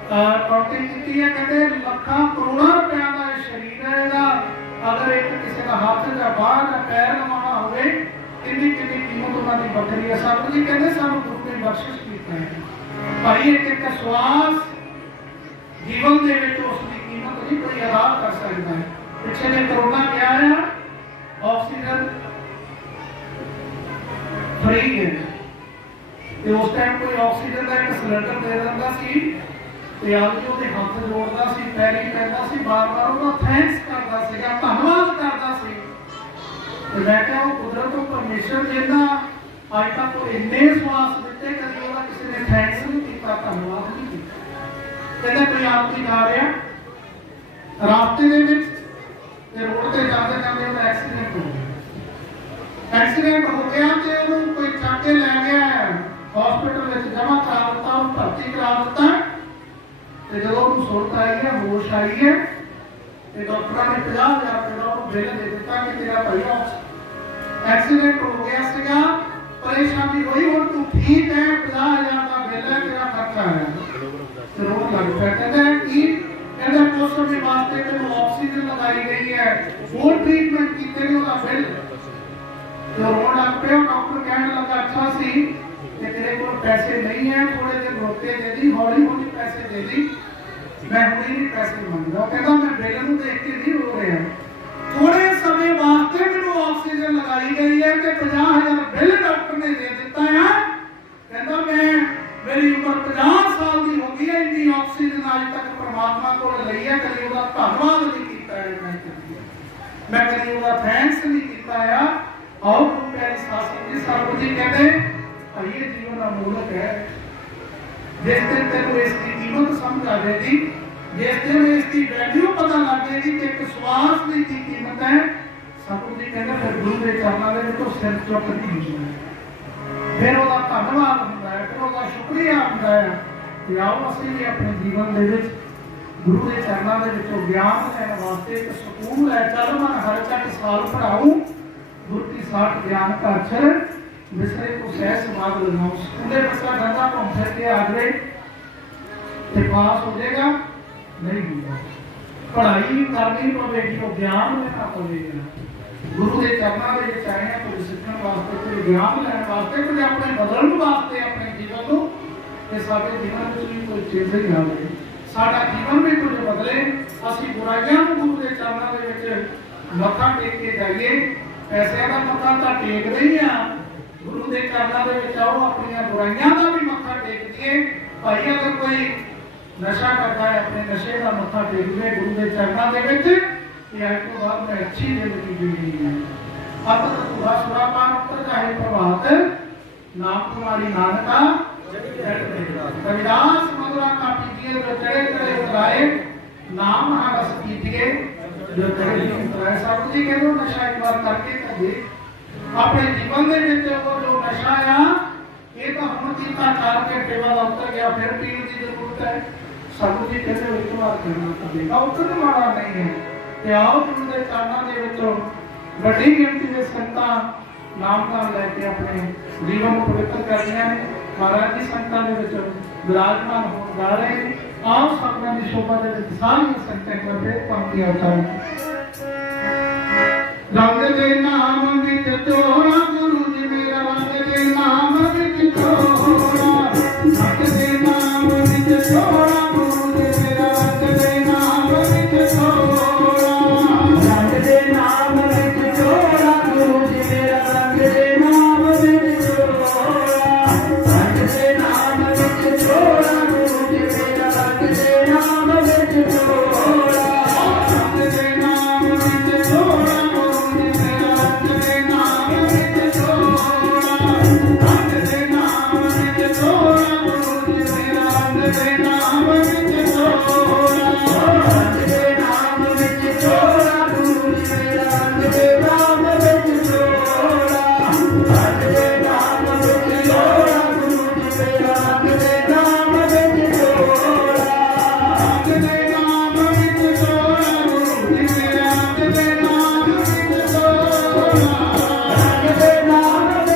काउंटिंग की है, कहते लाखों करोड़ों रुपया का शरीर है। अगर एक किसी का हाथ का बाह का पैर लवाना हो कितनी कितनी कीमत उन्होंने बखरी है। साधु जी कहते सानू गुरु ने बख्शिश की है भाई, एक एक श्वास जीवन के उसकी कीमत नहीं कोई अदा कर सकता है। पिछले ने कोरोना क्या है, ऑक्सीजन फ्री है, तो उस टाइम कोई ऑक्सीजन का एक सिलेंडर दे दिंदा सी ते आदमी ਉਹਦੇ ਹੱਥ ਜੋੜਦਾ ਸੀ, ਪੈਰੀ ਪੈਂਦਾ ਸੀ, ਬਾਰ-ਬਾਰ ਉਹਦਾ ਥੈਂਕਸ ਕਰਦਾ ਸੀਗਾ, ਧੰਨਵਾਦ ਕਰਦਾ ਸੀ। ਤੇ ਮੈਂ ਕਿਹਾ ਉਹ ਕੁਦਰਤ ਤੋਂ ਪਰਮੇਸ਼ਰ ਜਿੰਨਾ ਅੱਜ ਤੱਕ ਉਹ ਇੰਨੇ ਸਵਾਸ ਦਿੱਤੇ ਕਦੀ ਉਹਦਾ ਕਿਸੇ ਨੇ ਥੈਂਕਸ ਨਹੀਂ ਕੀਤਾ, ਧੰਨਵਾਦ ਨਹੀਂ ਕੀਤਾ। कहते कोई आदमी जा रहा रास्ते के रोड से जाते जाते एक्सीडेंट हो गया। एक्सीडेंट हो गया तो कोई चक के लै गया हॉस्पिटल में जमा करा दिता, भर्ती करा दिता। जो सुरत आई है, होश आई है, डॉक्टर ने 50,000 रुपया बिल दे दिता कि तेरा भाई एक्सीडेंट हो गया, परेशानी हुई, और तू ठीक है, 50,000 का बिल है, तेरा खर्चा है। रोड लग पा कहते हैं कि कुछ समय वास्ते तो ऑक्सीजन लगाई गई है, वो ट्रीटमेंट किए उसका बिल जो रोड लग पे। डॉक्टर कहने लगा अच्छा सी कि तेरे को पैसे नहीं है, थोड़े दिन रोके दे दी, हौली हौली पैसे दे दी, मैं हुणे नहीं पैसे मंगदा। कहता मैं बिल नूं देख के नहीं रो रहा, थोड़े समय वास्ते मैनूं ऑक्सीजन लगाई गई है कि 50,000 बिल डॉक्टर ने दे दिता है। कहता मैं मेरी उम्र 50 साल की हो गई है, इतनी ऑक्सीजन आज तक परमात्मा को लई है, कभी उसका धन्यवाद नहीं किया है, मैं कभी उसका थैंक्स नहीं किया है। आओ प्यारे शासन जी, साधु जी भाई ये जीवन अमूलक है। जिस दिन तेन इसकी कीमत समझ आ जाएगी, जिस दिन इसकी वैल्यू पता लग जाएगी कि एक श्वास की कीमत है, सतगुरु जी कहते फिर गुरु के चरणों में तो सिर चुक नहीं होता, फिर वह धन्यवाद होता है, फिर वह शुक्रिया होता है कि आओ असीं भी अपने जीवन के विच गुरु के चरणों के विचों ज्ञान लैण वास्ते एक सुकून लै चल मन हर चट साल पढ़ाऊं गुरु की साठ ज्ञान का अक्षर विसरे को सहज समाज लगाऊं। स्कूले बच्चा डंडा घूम फिर के आ जाए तो पास हो जाएगा, नहीं होगा। पढ़ाई करनी पवेगी, वो ज्ञान लेना पवेगा। गुरु के चरणों में ये चाहे कुछ सीखने वास्ते, कुछ ज्ञान लैण वास्ते, कुछ अपने बदलने वास्ते अपने जीवन को, कि साडे जीवन में भी कोई चेंज ही ना आए, साडा जीवन भी कुछ बदले, असीं बुराइयां नूं गुरु के चरणों के विच मत्था टेक के जाइए। पैसों का मत्था तो टेकते ही हाँ, गुरु के चरणों के विच आओ अपनी बुराइयां का भी मत्था टेक दिए। भाई अगर कोई नशा करता है अपने नशे का मत्था टेक दे गुरु के चरणों के विच कि अज तो बाद मैं अच्छी जिंदगी जीनी है। अब तो पूरा सुरापान उतर चाहे प्रभात नाम तुम्हारी नानका कविदास मधुरा का पीतिए जो चढ़े चढ़े उतराए, नाम रस पीतिए जो चढ़े उतराए। सतगुरु जी कहते नशा एक बार करके कदे अपने जीवन के विच वो जो नशा आ ये तो हम चीता 4 घंटे बाद उतर गया, फिर पीने की जरूरत है। सतगुरु जी कहते एक बार करना पड़ेगा, उतर माड़ा नहीं है। ते आओ गुरु के चरणों के विचों बड़ी गिनती में संगतां नाम नाम लैके अपने जीवन को पवित्र करदियां ने। महाराज जी संगतां दे विच विराजमान हो जा रहे हैं। आओ सपना की शोभा दे विच सारियां संगतां को फिर पंक्तियां उतारो। रंग दे नाम विच चोरा गुरु जी मेरा, रंग दे नाम विच चोरा, रंग दे नाम विच चोरा गुरु जी मेरा, रंग दे नाम विच चोरा, रंग दे नाम विच चोरा गुरु जी मेरा, रंग दे नाम विच चोरा, रंग दे नाम विच चोरा गुरु जी मेरा, रंग दे नाम विच चोरा, रंग दे नाम विच चोरा गुरु जी मेरा, रंग दे नाम विच चोरा, रंग दे नाम विच चोरा गुरु जी मेरा, रंग दे नाम विच चोरा, रंग दे नाम विच चोरा गुरु जी मेरा, रंग दे नाम विच चोरा, रंग दे नाम विच चोरा गुरु जी मेरा, रंग दे नाम विच चोरा, रंग दे नाम विच चोरा गुरु जी मेरा, रंग दे नाम विच चोरा, रंग दे नाम विच चोरा गुरु जी मेरा, रंग दे नाम विच चोरा, रंग दे नाम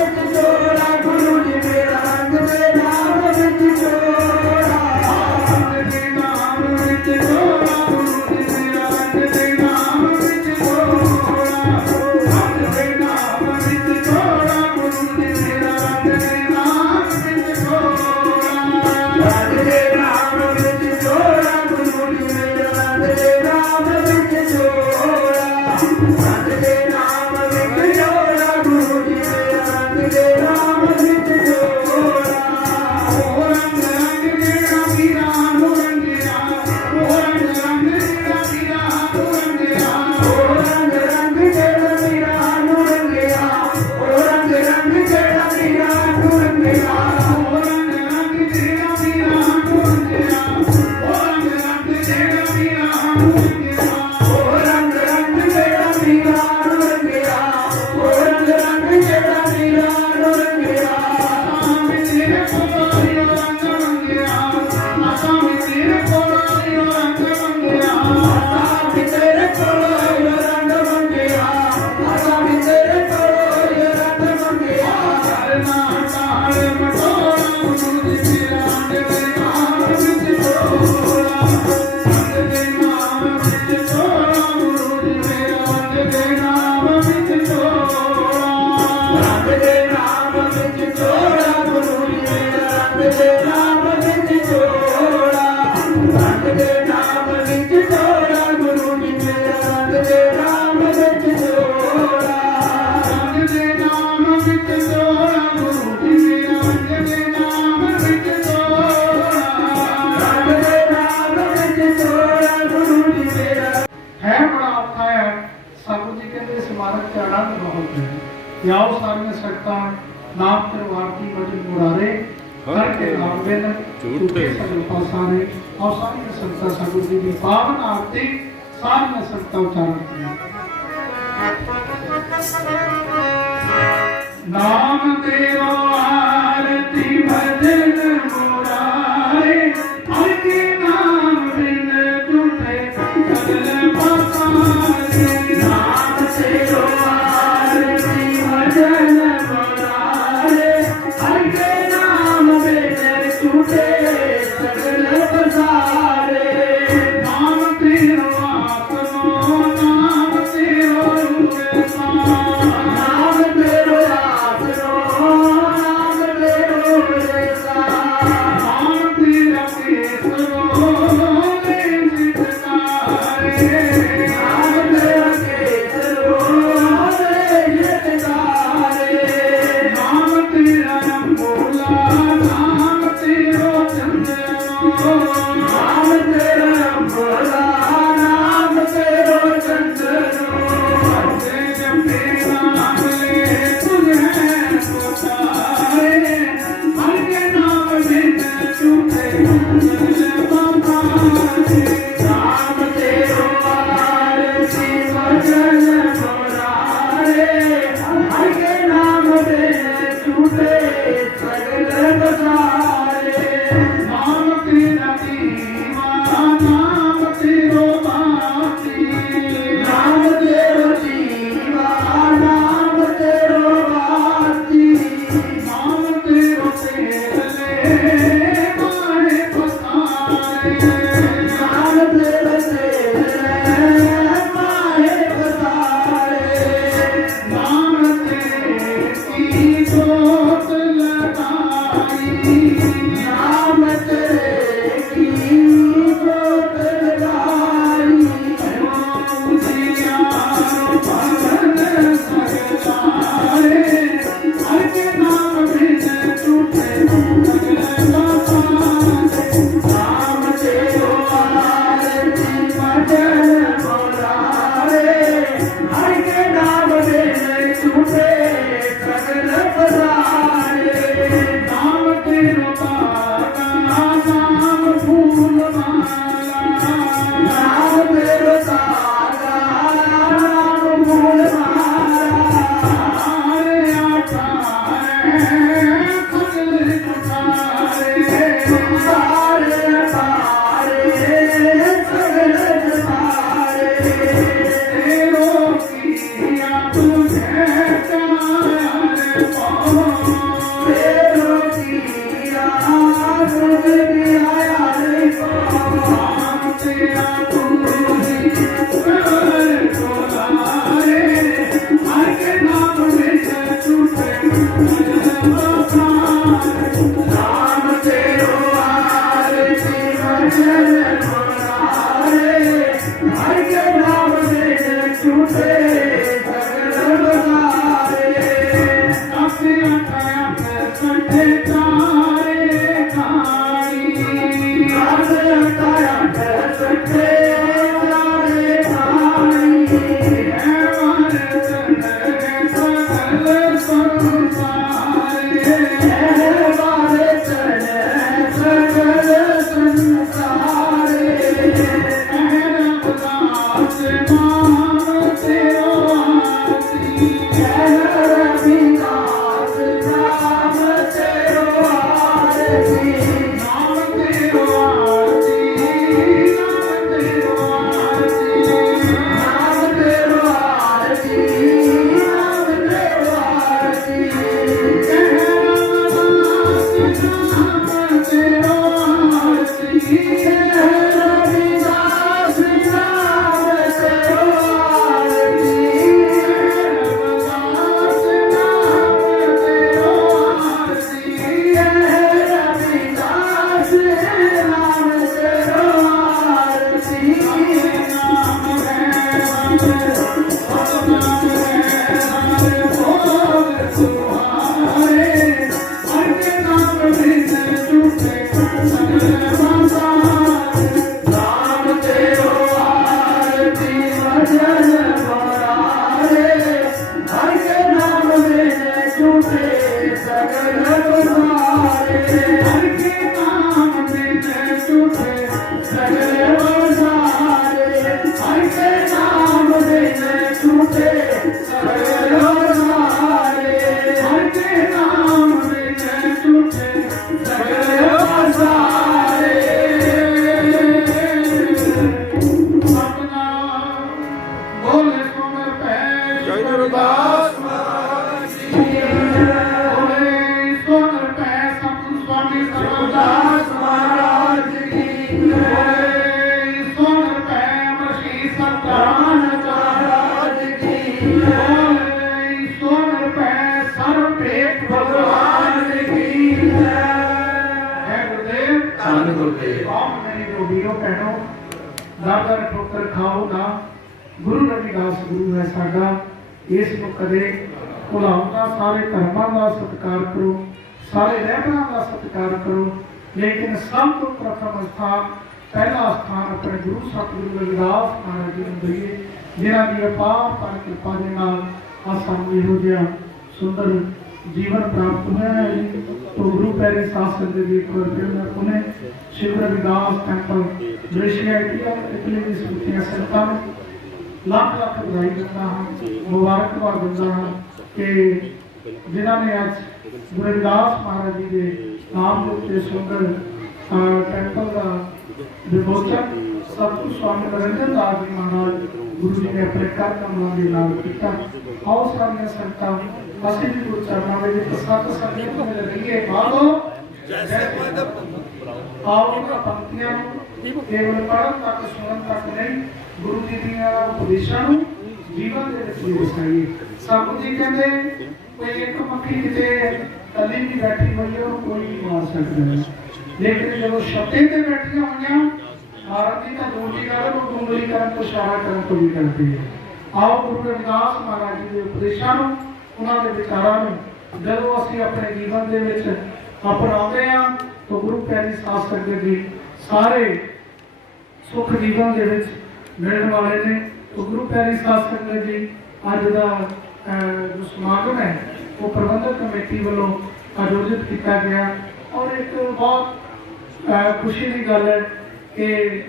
विच चोरा गुरु जी मेरा, रंग दे नाम विच चोरा, रंग दे नाम विच चोरा गुरु जी मेरा, रंग दे नाम विच चोरा, रंग दे नाम विच चोरा गुरु जी मेरा, रंग दे नाम विच चोरा, रंग दे नाम विच चोरा गुरु जी मेरा, रंग दे नाम विच चोरा, ओ रंग रंग तेरा मीरा नु रंगिया, ओ रंग रंग तेरा मीरा नु रंगिया, ओ रंग रंग तेरा मीरा नु रंगिया, ओ रंग रंग तेरा मीरा नु रंगिया, ओ रंग रंग तेरा मीरा नु रंगिया, ओ रंग रंग तेरा मीरा नु रंगिया, ओ रंग रंग तेरा मीरा नु रंगिया, ओ रंग रंग तेरा मीरा नु रंगिया, आसामी तेरे कोलों रंग रंगिया, आसामी तेरे कोलों रंग रंगिया, आसामी तेरे कोलों रंग मंगिया, आसामी तेरे कोलों रंग मंगिया, करना ताल मटोला गुरु जी मेरा, रंग दे नाम विच चोरा, रंग दे नाम विच चोरा गुरु जी मेरा, रंग दे नाम विच चोरा, रंग दे नाम विच चोरा गुरु जी मेरा, रंग दे नाम विच चोरा, रंग दे नाम विच चोरा गुरु जी मेरा, रंग दे नाम विच चोरा, रंग दे नाम विच चोरा गुरु जी मेरा, रंग दे नाम विच चोरा, रंग दे नाम विच चोरा गुरु जी मेरा। है बड़ा औखा है। सतगुरु जी कहते इस मार्ग के आनंद बहुत है। आओ सारियां संगतां नाम तेरो आरती भजन मुरारे हर के नाम बिन झूठे सगल पासारे। और सारी संगतां सतगुरु जी की पावन आरती सारी संगतां उच्चारण करें। नाम तेरो आरती भजन मुरारे हर के नाम बिन झूठे सगल पासारे। नाम तेरो आरती भजन मुरारे हर के नाम बिन झूठे सगल पसारे। नाम तेरो आत्मा नाम तेरो रूप नाम तेरो आसरो नाम तेरो रेसा। नाम तेरा केसरो ले जितकारे। नाम तेरा केसरो ले जितकारे। नाम तेरा अम्बोला नाम तेरो चंदनो। नाम तेरा भोला नाम तेरो चंदनो। जपते जपते नाम ले तुझे पुकारे हर के नाम बिन झूठे सगल पासारे। नाम तेरो आरती भजन मुरारे हर के नाम बिन झूठे सगल पसारे। नाम तेरा दीवा नाम तेरो बाती। नाम तेरो जीवा नाम तेरो बाती। नाम तेरो तेरे मारे पसारे। नाम तेरो तेरे माहे पसारे। नाम तेरे की जोत लगाई। नाम तेरे की जोत लगाई। उजियारो भवन सगलारे हर के नाम बिन झूठे सगल पासारे। नाम तेरो आरती भजन मुरारे हर के नाम बिन झूठे सगल पसारे। नाम तेरो तारा नाम फूल माला। नाम तेरो तारा नाम फूल माला। तारे आठारे सगल कुठारे। तारे तारे सगल तारे। तेरो किया तुझे चमार पाओ। तेरो किया तुझे आया रे पावा। नाम तेरा तुझी कर तोलारे हर के नाम बिन झूठे सगल पासारे। नाम तेरो आरती भजन मुरारे हर के नाम बिन झूठे सगल पसारे। असिया कयप सठे तारे खाई। नाम तारा सटे तारे खाई। हैवान चंदन सगल संसारे। बारे चढ़े सगल संसारे। रविदास नाम तेरो आरती। रविदास नाम तेरो आरती। नाम तेरो आरती नाम तेरो आरती। नाम तेरो आरती नाम तेरो आरती। रविदास नाम तेरो आरती। रविदास नाम तेरो आरती। रविदास नाम तेरो आरती। रविदास नाम तेरो आरती। नाम है भोग सुहारे हर के नाम बिन झूठे सगल पासारे। नाम तेरो आरती भजन मुरारे हर के नाम बिन झूठे ਧੰਨ ਗੁਰਦੇਵ ਆਪ ਮੇਰੀ ਜੋ ਵੀਰੋ ਭੈਣੋ ਦਰ ਦਰ ਠੋਕਰ ਖਾਓ ਨਾ ਗੁਰੂ ਰਵਿਦਾਸ ਗੁਰੂ ਹੈ ਸਾਡਾ ਇਸ ਨੂੰ ਕਦੇ ਭੁਲਾਓ ਨਾ ਸਾਰੇ ਧਰਮਾਂ ਦਾ ਸਤਿਕਾਰ ਕਰੋ ਸਾਰੇ ਰਹਿਬਰਾਂ ਦਾ ਸਤਿਕਾਰ ਕਰੋ ਲੇਕਿਨ ਸਭ ਤੋਂ ਪ੍ਰਥਮ ਸਥਾਨ ਪਹਿਲਾ ਸਥਾਨ ਆਪਣੇ ਗੁਰੂ ਸਤਿਗੁਰੂ ਰਵਿਦਾਸ ਮਹਾਰਾਜ ਜੀ ਨੂੰ ਦਈਏ ਜਿਨ੍ਹਾਂ ਦੀ ਅਪਾਰ ਪਰ ਕਿਰਪਾ ਦੇ ਨਾਲ ਆ ਸਾਨੂੰ ਇਹੋ ਜਿਹਾ ਸੁੰਦਰ जीवन प्राप्त हुआ है। तो गुरु प्यारे शास्त्र देवी एक बार फिर मैं पुनः Shiv Ravidas temple Malaysia Italy की स्मृतियां संता लाख लाख बधाई देता हूँ मुबारकबाद देता हूँ कि जिन्होंने आज गुरु रविदास महाराज जी के नाम के उत्ते सुंदर टेम्पल का विमोचन सतगुरु स्वामी नरेंद्र दास जी महाराज गुरु जी ने अपने कर कमलों के नाम किया। आओ सारियां संतां ਅਸੀਂ ਵੀ ਗੁਰੂ ਚਰਨਾਂ ਦੇ ਵਿੱਚ ਸਤ ਸੰਗਤ ਮਿਲ ਰਹੀਏ ਬਾਦੋ ਆਓ ਇਹਨਾਂ ਪੰਕਤੀਆਂ ਨੂੰ ਕੇਵਲ ਪੜ੍ਹਨ ਤੱਕ ਸੁਣਨ ਤੱਕ ਨਹੀਂ ਗੁਰੂ ਜੀ ਦੀਆਂ ਉਪਦੇਸ਼ਾਂ ਨੂੰ ਜੀਵਨ ਦੇ ਵਿੱਚ ਵੀ ਵਸਾਈਏ। ਸਤਿਗੁਰੂ ਜੀ ਕਹਿੰਦੇ ਕੋਈ ਇੱਕ ਮੱਖੀ ਕਿਤੇ ਕੱਲੀ ਵੀ ਬੈਠੀ ਹੋਈ ਹੈ ਉਹਨੂੰ ਕੋਈ ਨਹੀਂ ਮਾਰ ਸਕਦਾ ਲੇਕਿਨ ਜਦੋਂ ਛੱਤੇ ਤੇ ਬੈਠੀਆਂ ਹੋਈਆਂ ਮਾਰਨ ਦੀ ਤਾਂ ਦੂਜੀ ਗੱਲ ਉਹ ਉਂਗਲੀ ਕਰਨ ਤੋਂ ਇਸ਼ਾਰਾ ਕਰਨ ਤੋਂ ਵੀ ਕਰਦੀ ਹੈ। ਆਓ ਗੁਰੂ ਰਵਿਦਾਸ ਮਹਾਰਾਜ ਜੀ ਦੇ ਉਪਦੇਸ਼ਾਂ ਨੂੰ ਉਹਨਾਂ ਦੇ ਵਿਚਾਰਾਂ ਨੂੰ ਜਦੋਂ ਅਸੀਂ ਆਪਣੇ ਜੀਵਨ ਦੇ ਵਿੱਚ ਅਪਣਾਉਂਦੇ ਹਾਂ ਤਾਂ ਗੁਰੂ ਪਿਆਰੀ ਸਾਧ ਸੰਗਤ ਜੀ ਸਾਰੇ ਸੁਖ ਜੀਵਨ ਦੇ ਵਿੱਚ ਮਿਲਣ ਵਾਲੇ ਨੇ। ਤਾਂ ਗੁਰੂ ਪਿਆਰੀ ਸਾਧ ਸੰਗਤ ਜੀ ਅੱਜ ਦਾ ਜੋ ਸਮਾਗਮ ਹੈ ਉਹ ਪ੍ਰਬੰਧਕ ਕਮੇਟੀ ਵੱਲੋਂ ਆਯੋਜਿਤ ਕੀਤਾ ਗਿਆ ਔਰ ਇੱਕ ਬਹੁਤ ਖੁਸ਼ੀ ਦੀ ਗੱਲ ਹੈ ਕਿ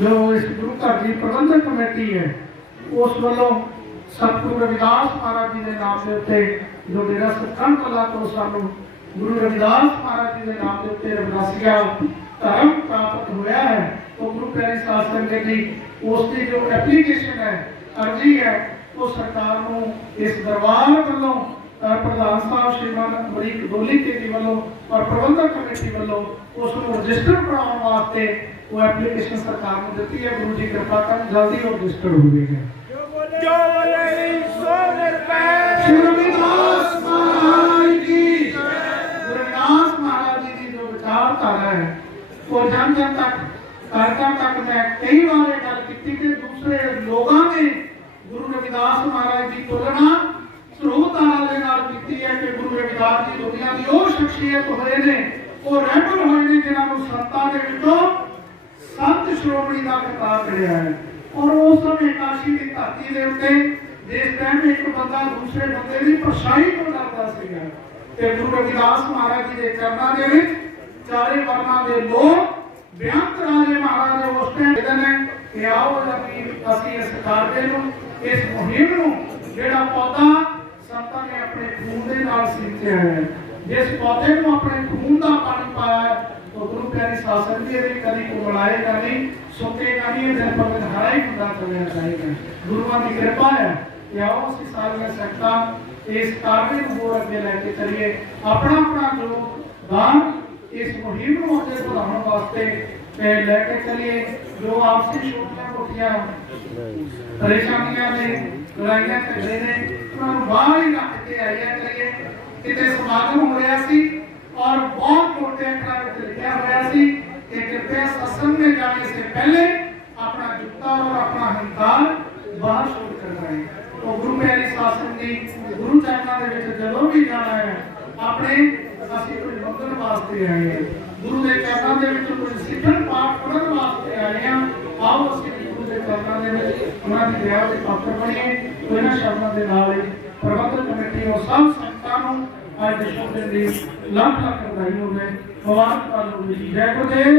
ਜੋ ਇਸ ਗੁਰੂ ਘਰ ਦੀ ਪ੍ਰਬੰਧਕ ਕਮੇਟੀ ਹੈ ਉਸ ਵੱਲੋਂ सतगुरु रविदास महाराज जी के नाम के उत्ते जो डेरा सतखंड कला तो सानू गुरु रविदास महाराज जी के नाम के उत्ते रविदासिया धर्म प्राप्त होया है। तो गुरु प्यारी साध संगत जी उसकी जो एप्लीकेशन है अर्जी है वो सरकार को इस दरबार वालों प्रधान साहब श्रीमान अमरीक डोली जी वालों और प्रबंधक कमेटी वालों उसको रजिस्टर कराने वास्ते वो एप्लीकेशन सरकार को दी है। गुरु जी कृपा कर जल्दी वो रजिस्टर हो गई है। जो बोले सो निरपैठ श्री रविदास महाराज की रविदास महाराज जी की जो विचारधारा है वो जन जन तक कार्यक्रम तक मैं कई बार गल की कि दूसरे लोगों ने गुरु रविदास महाराज की तुलना स्रोतारा के नाल की है कि गुरु रविदास जी दुनिया की वो शख्सियत होए ने वो रहबर होए ने जिन्होंने संतां दे विचों संत श्रोमणी का खिताब मिलिया है। और उस समय काशी की धरती के उत्ते जिस टाइम एक बंदा दूसरे बंदे की परछाई को डरता सीगा ते गुरु रविदास महाराज जी के चरणों के विच चारे वर्णों के लोग बेअंत राजे महाराज उस टाइम कहते हैं कि आओ असीं इस कार्य नूं इस मुहिम नूं जिहड़ा पौधा संतां ने अपने खून के नाल सींचिया है जिस पौधे नूं अपने खून का पानी पाया है तो गुरु प्यारी शासन जी भी कभी को बुलाएगा नहीं सुकेगा नहीं दिन पर दिन हरा ही खुदा चलना चाहिए। गुरुओं की कृपा है कि आओ ਅਸੀਂ ਸਾਰੀਆਂ ਸੰਗਤਾਂ ਇਸ ਕਾਰਜ ਨੂੰ ਹੋਰ ਅੱਗੇ ਲੈ ਕੇ ਚੱਲੀਏ ਆਪਣਾ ਆਪਣਾ ਯੋਗਦਾਨ ਇਸ ਮੁਹਿੰਮ ਨੂੰ ਅੱਗੇ ਵਧਾਉਣ ਵਾਸਤੇ ਲੈ ਕੇ ਚੱਲੀਏ। ਜੋ ਆਪਸੀ ਛੋਟੀਆਂ ਮੋਟੀਆਂ ਪਰੇਸ਼ਾਨੀਆਂ ਨੇ ਲੜਾਈਆਂ ਝਗੜੇ ਨੇ ਉਹਨਾਂ ਨੂੰ ਬਾਹਰ ਹੀ ਰੱਖ ਕੇ ਆਈਆਂ ਕਰੀਏ। ਕਿਤੇ ਸਮਾਗਮ ਹੋ ਰਿਹਾ ਸੀ और बहुत मोटे अक्षर में लिखा हुआ सी कि कृपया सत्संग में जाने से पहले अपना जूता और अपना हंकार बाहर छोड़ कर जाए। तो गुरु प्यारी शासन जी गुरु चरणों के विच जदों भी जाना है अपने असीं कोई मंगल वास्ते आए हैं गुरु के चरणों के विच कोई सिखण पाठ पढ़न वास्ते आए हैं। आओ असीं गुरु के चरणों के विच उन्हां दी दया दे पात्र बणीए। तो इन्हां शब्दां दे नाल प्रबंधक कमेटी और सब संगतां नूं आज विश्व के लिए लाख लाख बधाई हो गए मुबारकबाद हो गई। जय गुरुदेव।